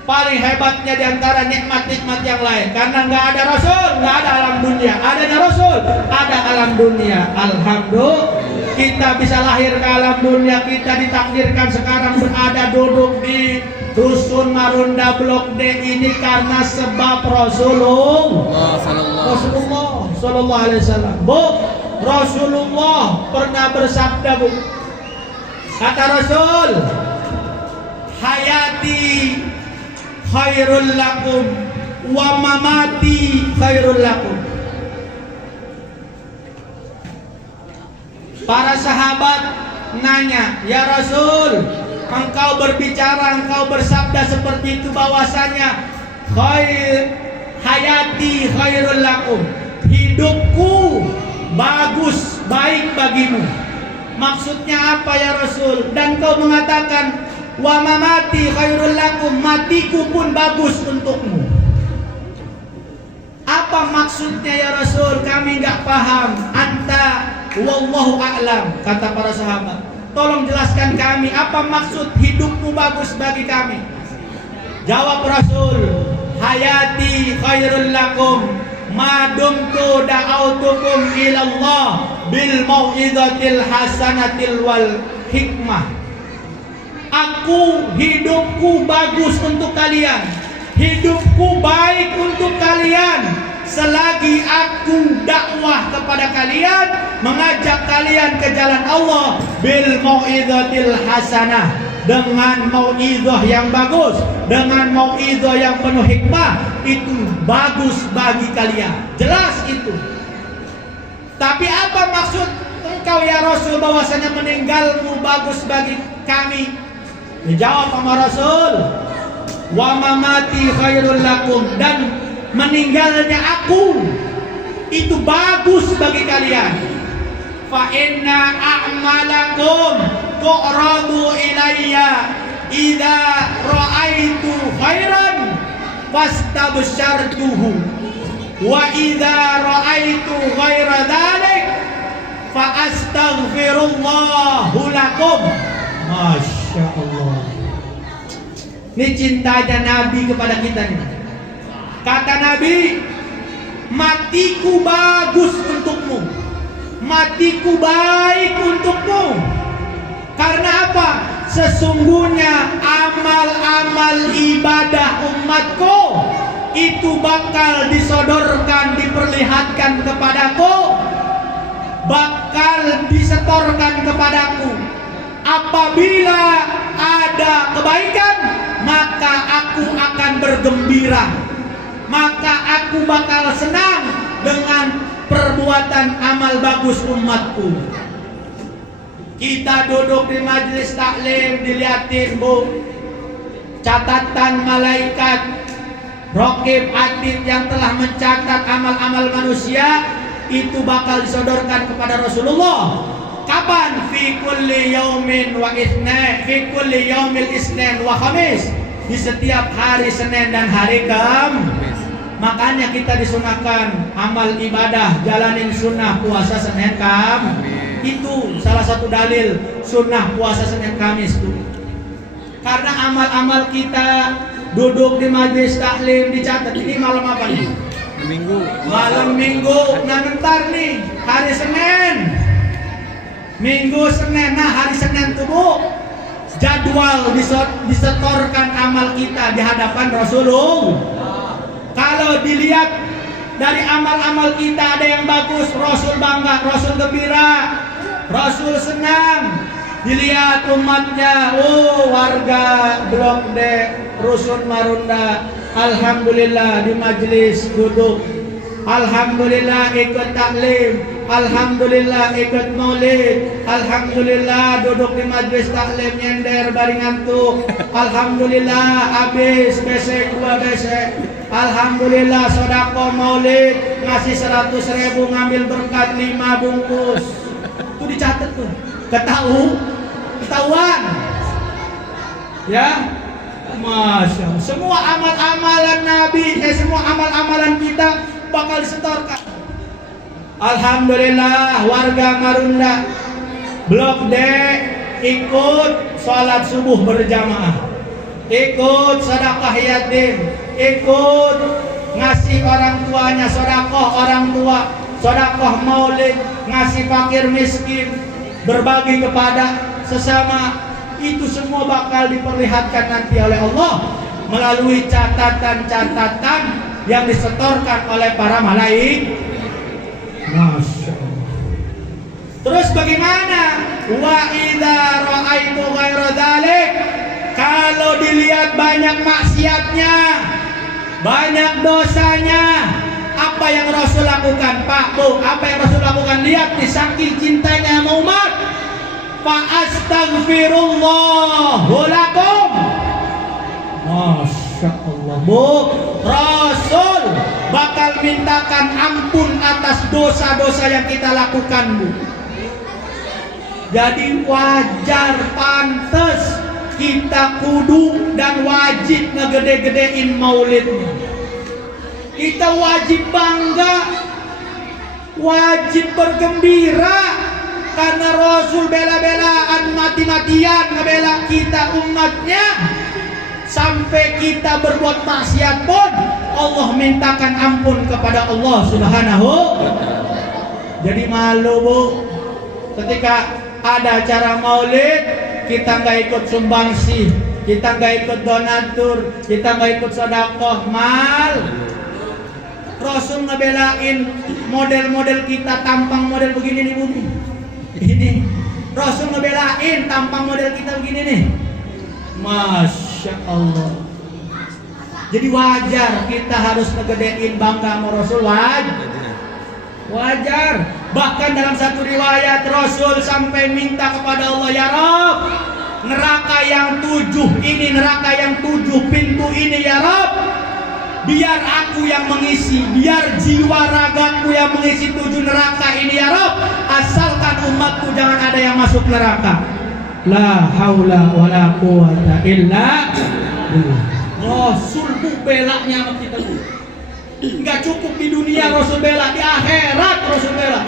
Paling hebatnya diantara nikmat-nikmat yang lain. Karena nggak ada Rasul, nggak ada alam dunia. Adanya Rasul, ada alam dunia. Alhamdulillah, kita bisa lahir ke alam dunia. Kita ditakdirkan sekarang berada duduk di Rusun Marunda Blok D ini karena sebab Rasulullah sallallahu alaihi wasallam. Bu, Rasulullah pernah bersabda, Bu. Kata Rasul, hayati khairul lakum wa mamati khairul lakum. Para sahabat nanya, ya Rasul, engkau berbicara, engkau bersabda seperti itu bahwasanya hayati khairul lakum, hidupku bagus, baik bagimu. Maksudnya apa ya Rasul? Dan kau mengatakan wa mamati khairul lakum, matiku pun bagus untukmu. Apa maksud maksudnya ya Rasul? Kami nggak paham. Anta wallahu a'lam, kata para sahabat. Tolong jelaskan kami, apa maksud hidupmu bagus bagi kami? Jawab Rasul, hayati khairul lakum ma dumtu da'autukum ilallah bil mau'izatil hasanatil wal hikmah. Hidupku bagus untuk kalian, hidupku baik untuk kalian selagi aku dakwah kepada kalian, mengajak kalian ke jalan Allah bil mau'izatil hasanah, dengan mau'izah yang bagus, dengan mau'izah yang penuh hikmah. Itu bagus bagi kalian, jelas itu. Tapi apa maksud engkau ya Rasul bahwasanya meninggalmu bagus bagi kami? Dijawab sama Rasul, wa mamati khairul lakum, dan meninggalnya aku itu bagus bagi kalian. Fa inna a'malakum tu'radu ilayya idza ra'aitu khairan fastabsyartuhu wa idza ra'aitu ghaira dzalik fa astaghfirullahu lakum. Masya Allah. Ini cintanya Nabi kepada kita nih. Kata Nabi, matiku bagus untukmu, matiku baik untukmu. Karena apa? Sesungguhnya amal-amal ibadah umatku itu bakal disodorkan, diperlihatkan kepadaku, bakal disetorkan kepadaku. Apabila ada kebaikan, maka aku akan bergembira, maka aku bakal senang dengan perbuatan amal bagus umatku. Kita duduk di majelis taklim, dilihatin bu, catatan malaikat Raqib Atid yang telah mencatat amal-amal manusia itu bakal disodorkan kepada Rasulullah. Kapan? Fi kulli yaumin wa itsnain, fi kulli yaumil itsnain wa khamis, di setiap hari Senin dan hari Kamis. Makanya kita disunahkan amal ibadah, jalanin sunnah puasa Senin Kamis. Itu salah satu dalil sunnah puasa Senin Kamis itu. Karena amal-amal kita duduk di majelis taklim dicatat. Ini malam apa nih? Minggu. Malam Minggu. Nah bentar nih, hari Senin. Minggu Senin. Nah hari Senin tuh bu, jadwal disetorkan amal kita di hadapan Rasulullah. Kalau dilihat dari amal-amal kita ada yang bagus, Rasul bangga, Rasul gembira, Rasul senang. Dilihat umatnya, warga Blok D, Rusun Marunda, alhamdulillah di majelis duduk, alhamdulillah ikut taklim, alhamdulillah ikut maulid, alhamdulillah duduk di majelis taklim nyender baring ngantuk, alhamdulillah habis besek 2 besek. Alhamdulillah sodako maulid ngasih 100.000, ngambil berkat 5 bungkus. Itu dicatat tuh, ketahuan. Ya, Masya Allah. Semua amal-amalan Nabi, semua amal-amalan kita bakal disetorkan. Alhamdulillah warga Marunda Blok D ikut sholat subuh berjamaah, ikut sedekah yatim, ikut ngasih orang tuanya, sedekah orang tua, sedekah maulid, ngasih fakir miskin, berbagi kepada sesama. Itu semua bakal diperlihatkan nanti oleh Allah melalui catatan-catatan yang disetorkan oleh para malaikat. Masya Allah. Terus bagaimana? Wa idza ra'aitu ghaira dzalik, kalau dilihat banyak maksiatnya, banyak dosanya, apa yang Rasul lakukan? Pak, Bu, apa yang Rasul lakukan? Lihat nih, saking cintanya sama umat. Fa astaghfirullahu lakum. Masya Allah, Bu, Rasul bakal mintakan ampun atas dosa-dosa yang kita lakukan, Bu. Jadi wajar, pantas, kita kudu dan wajib ngegede-gedein maulidnya. Kita wajib bangga, wajib bergembira, karena Rasul bela-belaan, mati-matian ngebela kita umatnya. Sampai kita berbuat maksiat pun Allah mintakan ampun kepada Allah Subhanahu. Jadi malu bu, ketika ada acara maulid kita nggak ikut sumbangsi, kita nggak ikut donatur, kita nggak ikut sedekah, mal. Rasul ngebelain model-model kita tampang model begini nih bumi. Ini Rasul ngebelain tampang model kita begini nih. Masya Allah. Jadi wajar kita harus ngegedein bangga sama Rasul, wajar. Bahkan dalam satu riwayat Rasul sampai minta kepada Allah, ya Rabb, neraka yang 7 ini, neraka yang 7 pintu ini ya Rabb, biar aku yang mengisi, biar jiwa ragaku yang mengisi 7 neraka ini ya Rabb, asalkan umatku jangan ada yang masuk neraka. La haula wala quwata illa billah. Rasul bu belanya sama kita bu. Enggak cukup di dunia Rasul bela, di akhirat Rasul bela.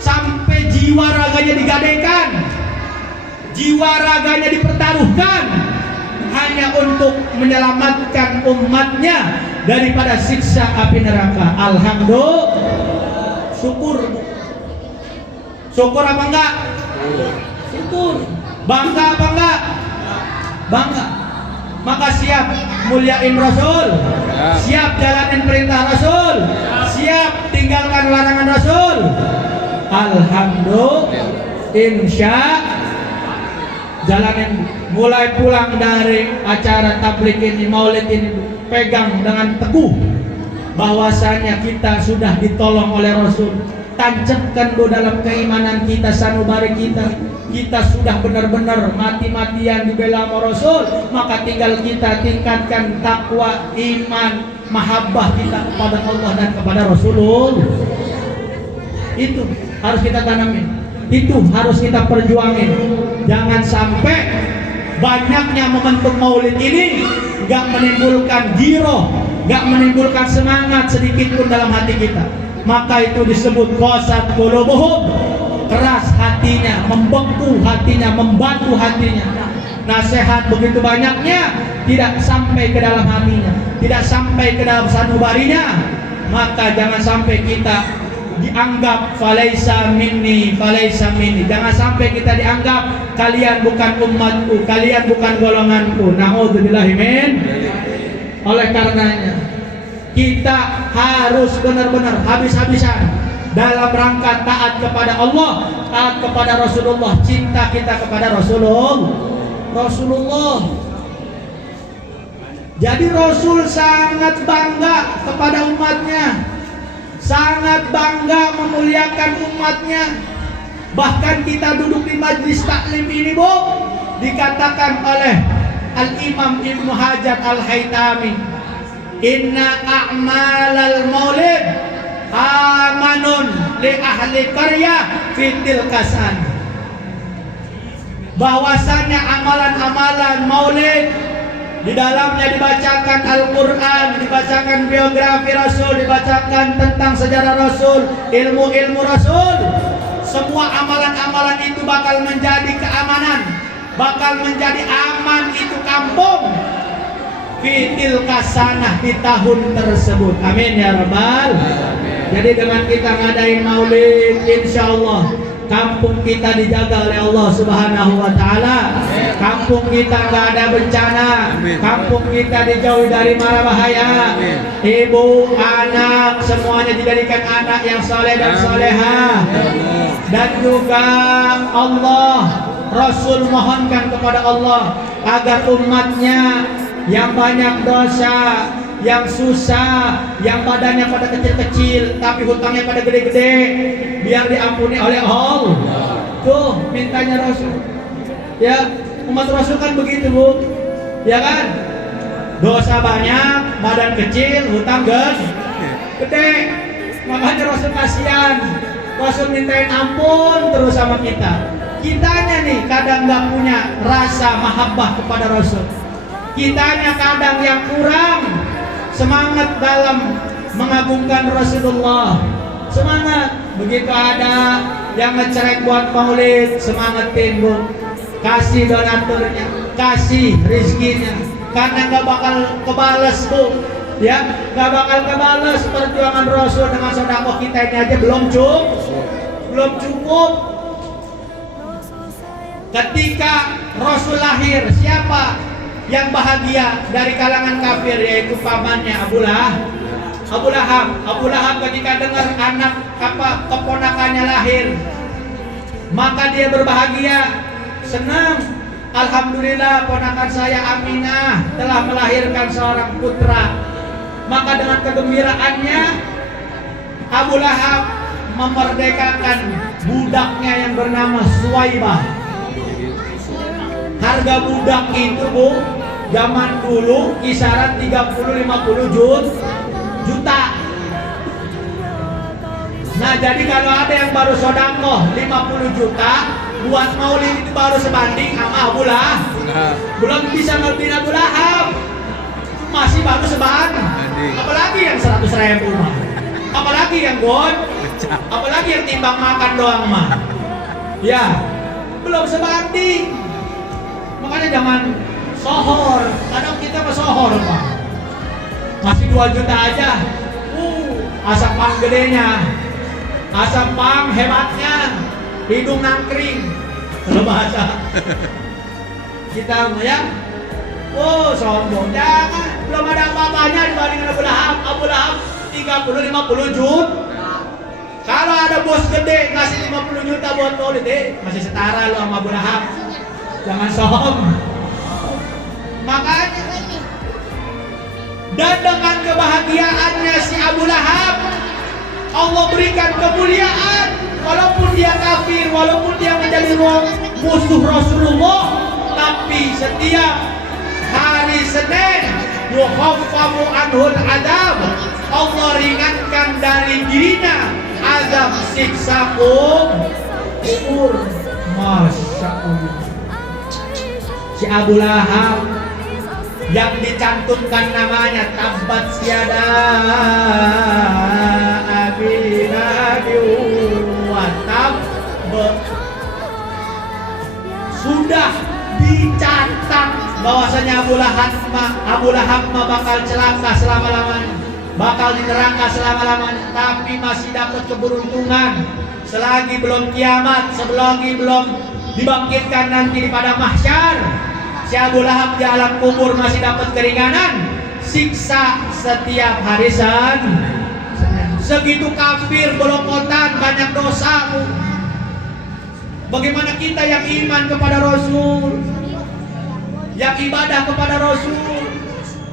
Sampai jiwa raganya digadaikan, jiwa raganya dipertaruhkan hanya untuk menyelamatkan umatnya daripada siksa api neraka. Alhamdulillah. Syukur. Syukur apa enggak? Syukur. Bangga apa enggak? Bangga. Maka siap muliain Rasul, siap jalanin perintah Rasul, siap tinggalkan larangan Rasul. Alhamdulillah. Insya jalanin. Mulai pulang dari acara tablik ini, maulid ini, pegang dengan teguh bahwasanya kita sudah ditolong oleh Rasul. Tancapkan dalam keimanan kita, sanubari kita sudah benar-benar mati-matian dibela sama Rasul. Maka tinggal kita tingkatkan takwa, iman, mahabbah kita kepada Allah dan kepada Rasulullah. Itu harus kita tanamin, itu harus kita perjuangin. Jangan sampai banyaknya momentum maulid ini gak menimbulkan giroh, gak menimbulkan semangat sedikit pun dalam hati kita. Maka itu disebut qasat qulubuhum, keras hatinya, membeku hatinya, membatu hatinya. Nasihat begitu banyaknya tidak sampai ke dalam hatinya, tidak sampai ke dalam sanubarinya. Maka jangan sampai kita dianggap falaisa minni, falaisa minni. Jangan sampai kita dianggap kalian bukan umatku, kalian bukan golonganku. Na'udzubillahi min. Oleh karenanya kita harus benar-benar habis-habisan dalam rangka taat kepada Allah, taat kepada Rasulullah, cinta kita kepada Rasulullah. Jadi Rasul sangat bangga kepada umatnya, sangat bangga memuliakan umatnya. Bahkan kita duduk di majlis taklim ini bu, dikatakan oleh Al-Imam Ibnu Hajar Al-Haytami, inna a'malal maulid amanun li ahli qarya fitil kasan. Bahwasanya amalan-amalan maulid di dalamnya dibacakan Al-Quran, dibacakan biografi Rasul, dibacakan tentang sejarah Rasul, ilmu-ilmu Rasul. Semua amalan-amalan itu bakal menjadi keamanan, bakal menjadi aman itu kampung fitil kasanah di tahun tersebut. Amin ya rabbal. Jadi dengan kita ngadain maulid, insya Allah kampung kita dijaga oleh Allah Subhanahu wa Ta'ala. Kampung kita nggak ada bencana, kampung kita dijauhi dari mara bahaya. Ibu, anak, semuanya dijadikan anak yang saleh dan salehah. Dan juga Allah, Rasul mohonkan kepada Allah agar umatnya yang banyak dosa, yang susah, yang badannya pada kecil-kecil tapi hutangnya pada gede-gede, biar diampuni oleh Allah. Tuh mintanya Rasul. Ya, umat Rasul kan begitu bu, ya kan? Dosa banyak, badan kecil, hutang gede. Makanya Rasul kasihan, Rasul mintain ampun terus sama kita. Kitanya nih kadang nggak punya rasa mahabbah kepada Rasul. Kitanya kadang yang kurang semangat dalam mengagungkan Rasulullah. Semangat. Begitu ada yang ngecerek buat maulid, semangatin Bu. Kasih donaturnya, kasih rezekinya. Karena gak bakal kebales Bu. Ya, gak bakal kebales perjuangan Rasul dengan sedekah kita ini aja belum cukup. Ketika Rasul lahir, siapa yang bahagia dari kalangan kafir? Yaitu pamannya Abu Lahab. Abu Lahab ketika dengar anak keponakannya lahir, maka dia berbahagia, senang. Alhamdulillah ponakan saya Aminah telah melahirkan seorang putra. Maka dengan kegembiraannya Abu Lahab memerdekakan budaknya yang bernama Suwaibah. Harga budak itu Bu, zaman dulu kisaran 30-50 juta. Nah jadi kalau ada yang baru sodakoh 50 juta buat maulid itu baru sebanding sama Abu Lahab. Belum bisa ngelebihin Abu Lahab, masih baru sebanding. Apalagi yang 100.000 mah, apalagi yang god, apalagi yang timbang makan doang mah, ya belum sebanding. Makanya jangan sohor. Kadang kita mah sohor Pak, masih 2 juta aja. Asam pang gedenya, asam pang hebatnya, hidung nangkring. Kalau bahasa kita ya, sombong. Jangan, belum ada apa-apanya dibandingkan Abu Lahab. Abu Lahab 30-50 juta. Kalau ada bos gede ngasih 50 juta buat maulid, masih setara lu sama Abu Lahab. Jangan sombong. Makanya dan dengan kebahagiaannya si Abu Lahab, Allah berikan kemuliaan. Walaupun dia kafir, walaupun dia menjadi musuh Rasulullah, tapi setiap hari Senin yukhaffafu anhul adab, Allah ringankan dari dirinya azab siksa kubur. Masya Allah. Si Abu Lahab yang dicantumkan namanya tabbat siada abi nabi wa tab, sudah dicatat bahwasanya Abu Lahab bakal celaka selama-lamanya, bakal di neraka selama-lamanya, tapi masih dapat keberuntungan selagi belum kiamat, selagi belum dibangkitkan nanti di padang mahsyar. Si Abu Lahab di alam kubur masih dapat keringanan siksa setiap hari segitu kafir, belokotan, banyak dosa. Bagaimana kita yang iman kepada Rasul, yang ibadah kepada Rasul,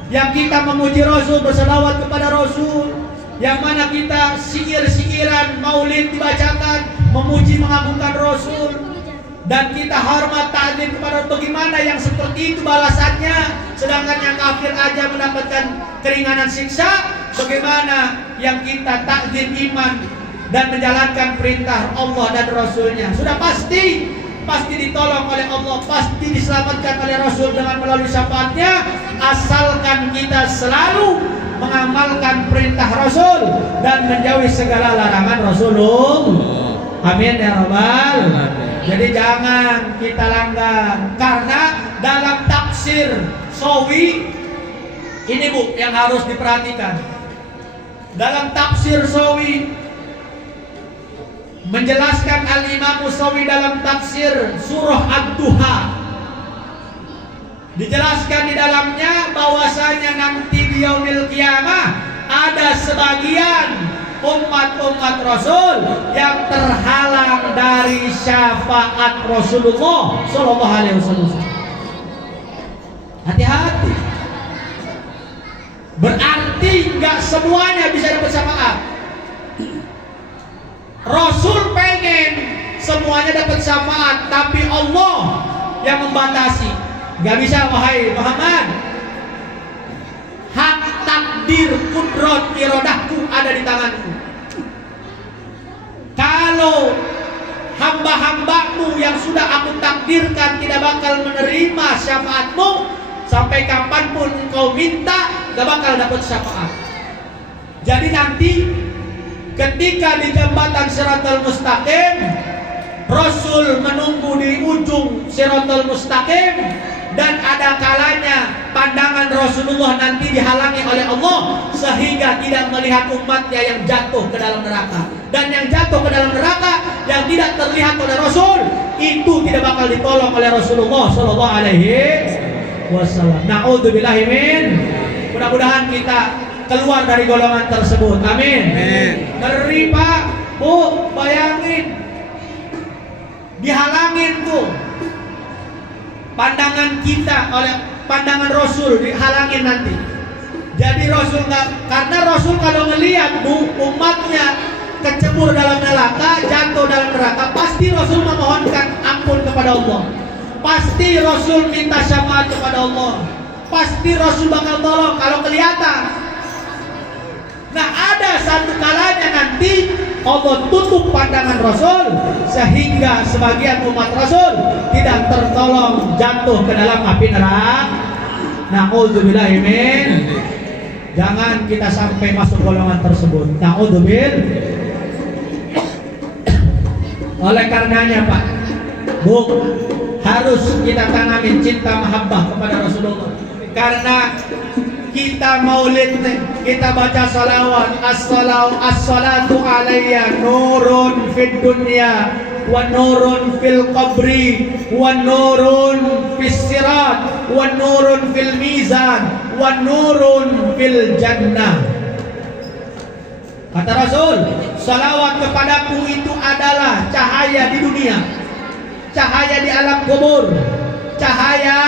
yang kita memuji Rasul, berselawat kepada Rasul, yang mana kita sihir-sihiran maulid dibacakan, memuji mengagungkan Rasul, dan kita hormat ta'zim kepada, bagaimana yang seperti itu balasannya, sedangkan yang kafir aja mendapatkan keringanan siksa. Bagaimana yang kita ta'zim iman dan menjalankan perintah Allah dan Rasulnya, sudah pasti ditolong oleh Allah, pasti diselamatkan oleh Rasul dengan melalui syafaatnya, asalkan kita selalu mengamalkan perintah Rasul dan menjauhi segala larangan Rasulullah. Amin ya Rabbal. Jadi jangan kita langgar, karena dalam tafsir Sawi ini Bu yang harus diperhatikan. Dalam tafsir Sawi menjelaskan Al-Imam Sawi dalam tafsir surah Ad-Duha, dijelaskan di dalamnya bahwasanya nanti di yaumil qiyamah ada sebagian umat-umat Rasul yang terhalang dari syafaat Rasulullah Sallallahu Alaihi Wasallam. Hati-hati. Berarti nggak semuanya bisa dapat syafaat. Rasul pengen semuanya dapat syafaat, tapi Allah yang membatasi. Nggak bisa, wahai Muhammad. Hak takdir, kudrat, iradahku ada di tanganku. Kalau hamba-hambamu yang sudah aku takdirkan tidak bakal menerima syafaatmu, sampai kapanpun engkau minta, gak bakal dapat syafaat. Jadi nanti ketika di jembatan Shiratal Mustaqim, Rasul menunggu di ujung Shiratal Mustaqim, dan ada kalanya pandangan Rasulullah nanti dihalangi oleh Allah sehingga tidak melihat umatnya yang jatuh ke dalam neraka. Dan yang jatuh ke dalam neraka yang tidak terlihat oleh Rasul itu tidak bakal ditolong oleh Rasulullah Sallallahu Alaihi Wasallam. Na'udzubillahi min. Mudah-mudahan kita keluar dari golongan tersebut. Amin. Ngeri Pak, Bu, bayangin dihalangin tuh pandangan kita oleh pandangan Rasul, dihalangin nanti. Jadi Rasul nggak, karena Rasul kalau ngelihat Bu umatnya kecebur dalam neraka, jatuh dalam neraka, pasti Rasul memohonkan ampun kepada Allah. Pasti Rasul minta syafaat kepada Allah. Pasti Rasul bakal tolong kalau kelihatan. Nah, ada satu kalanya nanti Allah tutup pandangan Rasul sehingga sebagian umat Rasul tidak tertolong, jatuh ke dalam api neraka. Na'udzubillahi min. Jangan kita sampai masuk golongan tersebut. Na'udzubillah. Oleh karenanya Pak, Bu, harus kita tanami cinta mahabbah kepada Rasulullah. Karena kita maulid, kita baca salawat, as-salatu alayya nurun fid dunya wa nurun fil qabri wa nurun fis sirat wa nurun fil mizan wa nurun fil jannah. Kata Rasul, salawat kepadaku itu adalah cahaya di dunia, cahaya di alam kubur, cahaya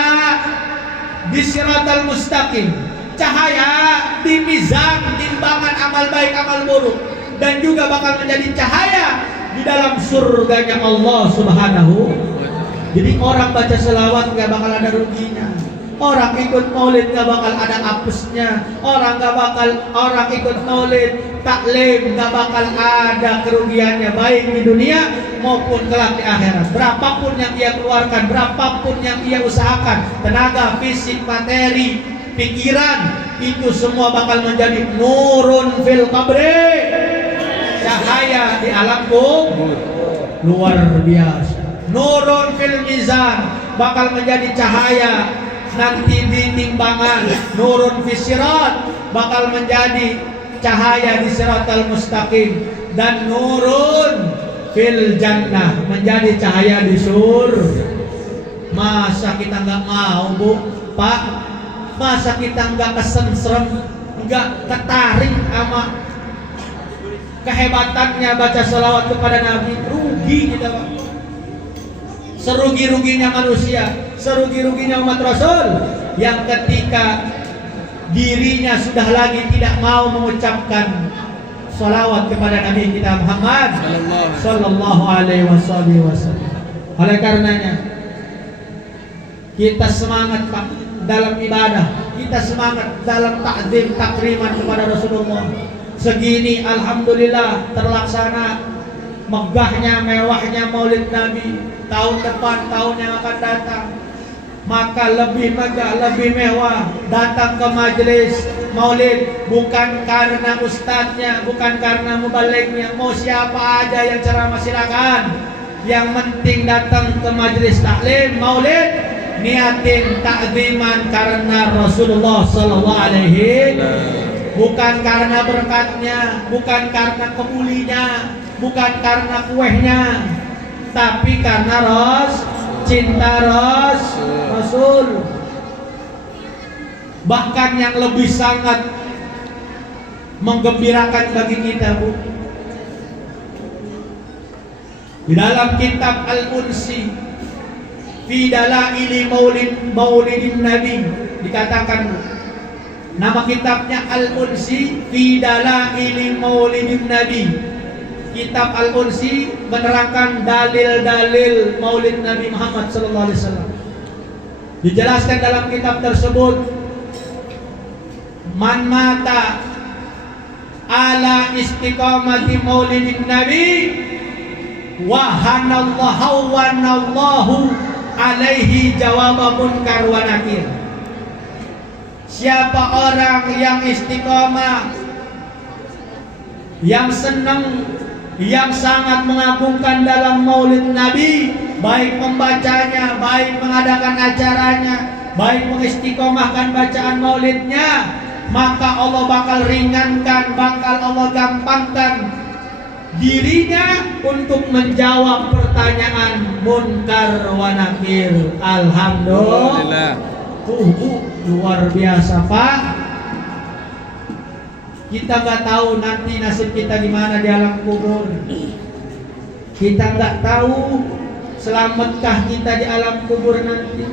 di Shiratal Mustaqim, cahaya di mizan timbangan amal baik amal buruk, dan juga bakal menjadi cahaya di dalam surganya Allah Subhanahu. Jadi orang baca selawat nggak bakal ada ruginya, orang ikut maulid nggak bakal ada apesnya, orang ikut maulid taklim nggak bakal ada kerugiannya, baik di dunia maupun kelak di akhirat. Berapapun yang ia keluarkan, berapapun yang ia usahakan, tenaga, fisik, materi, pikiran, itu semua bakal menjadi nurun fil qabri, cahaya di alam kubur. Luar biasa. Nurun fil mizan, bakal menjadi cahaya nanti di timbangan. Nurun fis sirat, bakal menjadi cahaya di Shiratal Mustaqim. Dan nurun fil jannah, menjadi cahaya di surga. Masa kita nggak mau, Bu, Pak? Masa kita nggak kesenserem, nggak tertarik sama kehebatannya baca salawat kepada Nabi? Rugi kita, Pak. Serugi-ruginya manusia, serugi-ruginya umat Rasul yang ketika dirinya sudah lagi tidak mau mengucapkan salawat kepada Nabi kita Muhammad Sallallahu Alaihi Wasallam. Oleh karenanya kita semangat Pak dalam ibadah, kita semangat dalam takzim takriman kepada Rasulullah. Segini alhamdulillah terlaksana megahnya, mewahnya Maulid Nabi. Tahun depan, tahun yang akan datang, maka lebih megah, lebih mewah. Datang ke majelis Maulid bukan karena ustadznya, bukan karena mubalignya, mau siapa aja yang ceramah silakan. Yang penting datang ke majelis taklim Maulid, niatin takziman karena Rasulullah Sallallahu Alaihi, bukan karena berkatnya, bukan karena kemulinya, bukan karena kuehnya, tapi karena cinta Rasul. Bahkan yang lebih sangat menggembirakan bagi kita, Bu, di dalam kitab Al-Unsi fi Dalaili Maulidin Nabi dikatakan, Bu, nama kitabnya Al-Unsi fi Dalaili Maulidin Nabi. Kitab Al-Unsi menerangkan dalil-dalil Maulid Nabi Muhammad sallallahu alaihi wasallam. Dijelaskan dalam kitab tersebut, man mata ala istiqamati Maulidin Nabi wa hanallahu alaihi jawab munkar wa nakir. Siapa orang yang istiqomah, yang senang, yang sangat mengagungkan dalam maulid Nabi, baik membacanya, baik mengadakan acaranya, baik mengistiqomahkan bacaan maulidnya, maka Allah bakal ringankan, bakal Allah gampangkan dirinya untuk menjawab pertanyaan munkar wa nakir. Alhamdulillah. Luar biasa, Pak. Kita nggak tahu nanti nasib kita di mana di alam kubur. Kita nggak tahu selamatkah kita di alam kubur nanti,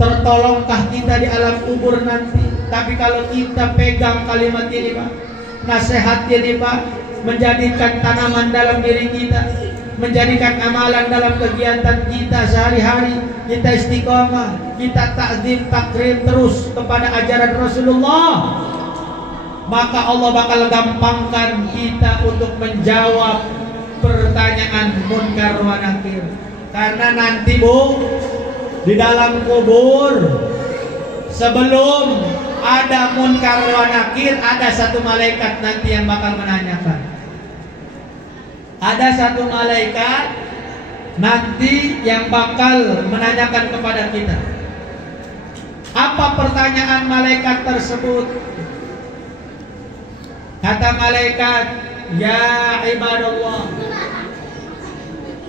tertolongkah kita di alam kubur nanti. Tapi kalau kita pegang kalimat ini, Pak, nasihat ini, Pak, menjadikan tanaman dalam diri kita, menjadikan amalan dalam kegiatan kita sehari-hari, kita istiqomah, kita takzim takrim terus kepada ajaran Rasulullah, maka Allah bakal gampangkan kita untuk menjawab pertanyaan munkar wa nakir. Karena nanti, Bu, di dalam kubur, sebelum ada munkar wa nakir, ada satu malaikat nanti yang bakal menanyakan. Ada satu malaikat nanti yang bakal menanyakan kepada kita. Apa pertanyaan malaikat tersebut? Kata malaikat, ya ibadallah,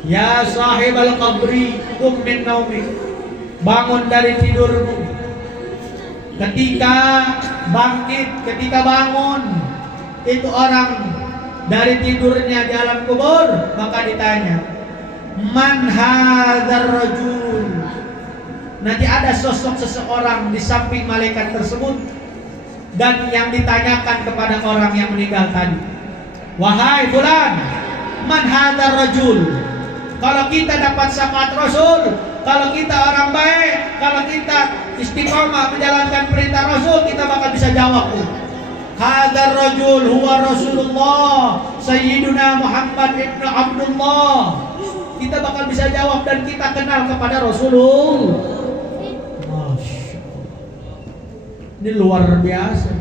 ya sahibal qabri, qum min naumik, bangun dari tidurmu. Ketika bangkit, ketika bangun, itu orang dari tidurnya di alam kubur, maka ditanya, man hadzal rajul. Nanti ada sosok seseorang di samping malaikat tersebut, dan yang ditanyakan kepada orang yang meninggal tadi, wahai fulan, man hadzal rajul. Kalau kita dapat syafaat Rasul, kalau kita orang baik, kalau kita istiqomah menjalankan perintah Rasul, kita bakal bisa jawab. Hadzal rajul huwa Rasulullah Sayyiduna Muhammad ibn Abdullah. Kita bakal bisa jawab dan kita kenal kepada Rasulullah. Masya Allah. Ini luar biasa.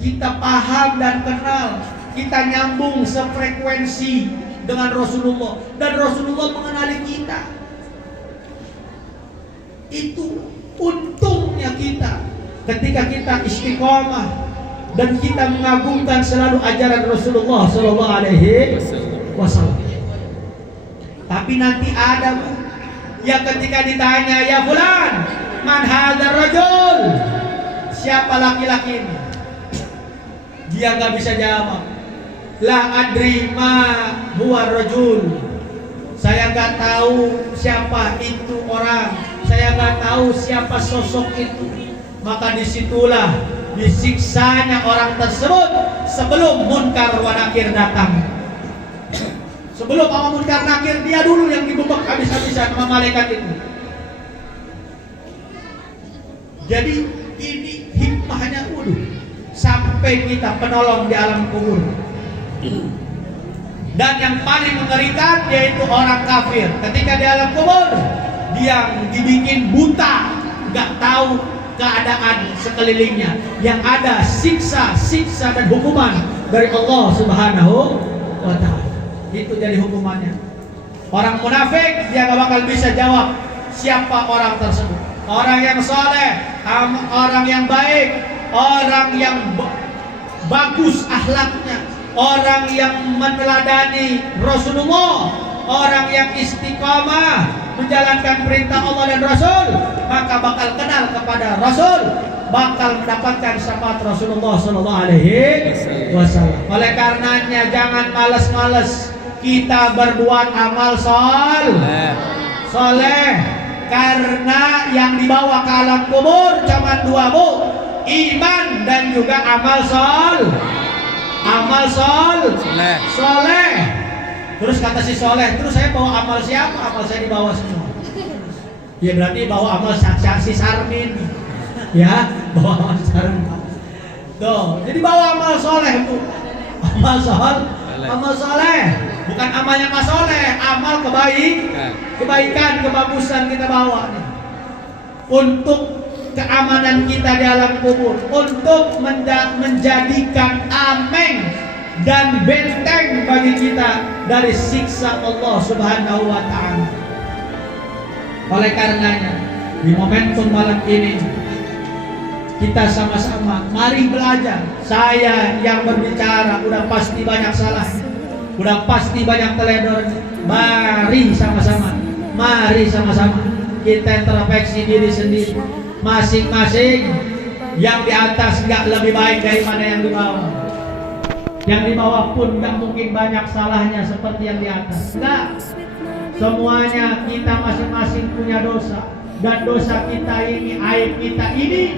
Kita paham dan kenal, kita nyambung sefrekuensi dengan Rasulullah, dan Rasulullah mengenali kita. Itu untungnya kita ketika kita istiqomah dan kita mengagungkan selalu ajaran Rasulullah Sallallahu Alaihi Wasallam. Tapi nanti ada, Bu, ya ketika ditanya, ya fulan, man hadzal rajul, siapa laki-laki ini? Dia nggak bisa jawab. La adri ma huwa rajul. Saya nggak tahu siapa itu orang. Saya nggak tahu siapa sosok itu. Maka disitulah disiksanya orang tersebut sebelum munkar wa nakir datang. Sebelum sama munkar nakir, dia dulu yang dibebak habis-habisan sama malaikat itu. Jadi ini hikmahnya, sampai kita penolong di alam kubur. Dan yang paling mengerikan yaitu orang kafir. Ketika di alam kubur, dia dibikin buta, nggak tahu keadaan sekelilingnya, yang ada siksa dan hukuman dari Allah Subhanahu wa Ta'ala. Itu jadi hukumannya. Orang munafik, dia gak bakal bisa jawab siapa orang tersebut. Orang yang saleh, orang yang baik, orang yang bagus akhlaknya, orang yang meneladani Rasulullah, orang yang istiqamah menjalankan perintah Allah dan Rasul, maka bakal kenal kepada Rasul, bakal mendapatkan syafaat Rasulullah Sallallahu Alaihi Wasallam. Oleh karenanya jangan malas-malas kita berbuat amal soleh, karena yang dibawa ke alam kubur cuma dua, Bu, iman dan juga amal soleh. Terus kata si soleh, terus saya bawa amal siapa? Amal saya dibawa semua. Ya berarti bawa amal si Sarmin. Ya, bawa amal Sarmin. Tuh, jadi bawa amal soleh, Bu. Amal soleh. Bukan amalnya Mas Soleh, amal kebaikan, kebagusan kita bawa nih. Untuk urusan kita di alam kubur, untuk menjadikan ameng dan benteng bagi kita dari siksa Allah Subhanahu wa Ta'ala. Oleh karenanya, di momentum malam ini kita sama-sama mari belajar. Saya yang berbicara udah pasti banyak salahnya, udah pasti banyak teledornya. Mari sama-sama kita introspeksi diri sendiri. Masing-masing yang di atas nggak lebih baik daripada yang di bawah. Yang di bawah pun nggak mungkin banyak salahnya seperti yang di atas. Enggak. Semuanya kita masing-masing punya dosa, dan dosa kita ini, aib kita ini,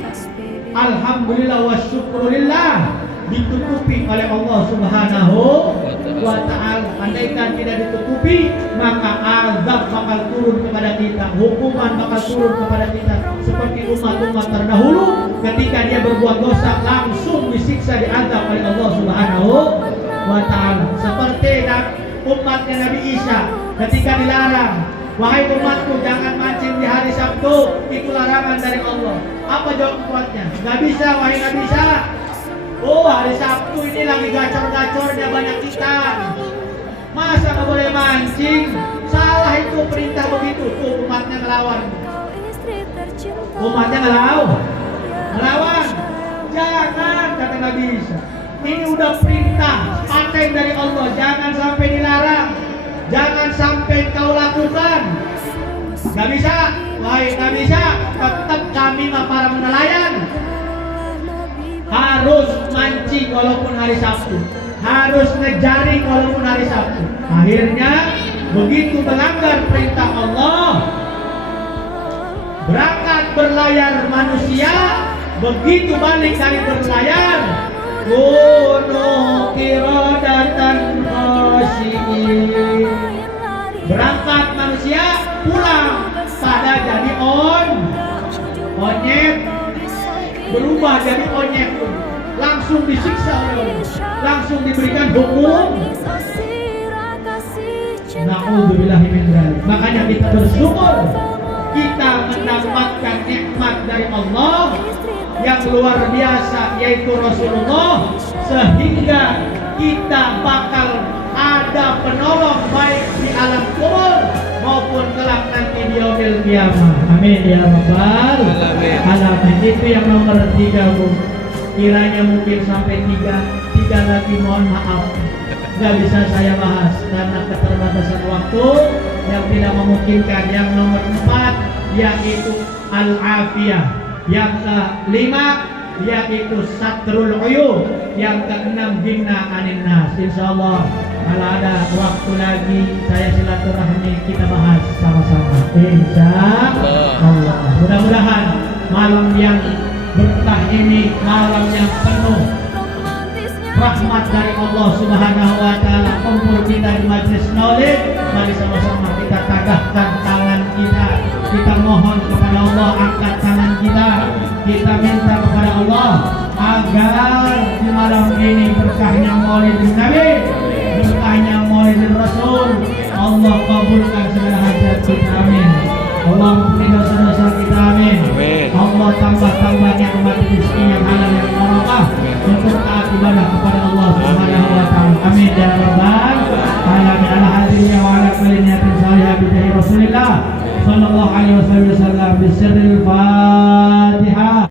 alhamdulillah wa syukurillah, ditutupi oleh Allah Subhanahu wa Ta'ala. Andaikan tidak ditutupi, maka azab bakal turun kepada kita, hukuman bakal turun kepada kita, seperti umat-umat terdahulu ketika dia berbuat dosa langsung disiksa, diazab oleh Allah Subhanahu wa Ta'ala. Seperti umatnya Nabi Isa ketika dilarang, wahai umatku jangan mancing di hari Sabtu, itu larangan dari Allah. Apa jawab umatnya? Gak bisa, wahai Nabi Isa. Oh, hari Sabtu ini lagi gacor-gacornya banyak ikan, masa gak boleh mancing? Salah itu perintah begitu. Tuh umatnya ngelawan. Umatnya ngelawan. Jangan, kata Nabi Isa. Ini udah perintah paten dari Allah, jangan sampai dilarang, jangan sampai kau lakukan. Gak bisa, wahai Nabi Isa, tetap kami para nelayan harus mancing walaupun hari Sabtu, harus ngejaring walaupun hari Sabtu. Akhirnya begitu melanggar perintah Allah, berangkat berlayar manusia, begitu balik dari berlayar, kunu qiradatan khashi'in. Berangkat manusia, pulang pada jadi onyet, berubah jadi onyet, langsung disiksa oleh Allah, langsung diberikan hukum. Na'udzubillahi min dzalik. Makanya kita bersyukur kita mendapatkan nikmat dari Allah yang luar biasa, yaitu Rasulullah, sehingga kita bakal ada penolong baik di alam kubur maupun kelak nanti di yaumil qiyamah. Amin ya rabbal alamin. Itu yang nomor 3, Bu. Kiranya mungkin sampai 3 lagi, mohon maaf nggak bisa saya bahas karena keterbatasan waktu yang tidak memungkinkan. Yang nomor 4 yaitu al-afiyah, yang ke-5 yaitu satrul uyub, yang ke-6 ghina anin nas. Insyaallah kalau ada waktu lagi saya silaturahmi kita bahas sama-sama, insyaallah. Mudah-mudahan malam yang berkah ini malam yang penuh rahmat dari Allah Subhanahu wa Ta'ala. Kumpul kita di majlis maulid, mari sama-sama kita tagahkan tangan kita mohon kepada Allah, angkat tangan kita minta kepada Allah agar di malam ini berkahnya maulid Nabi, berkahnya maulid Rasul, Allah kabulkan segala hajat kita, amin. Allah ampuni dosa-dosa kita, amin. Allah tambah nikmat rezekinya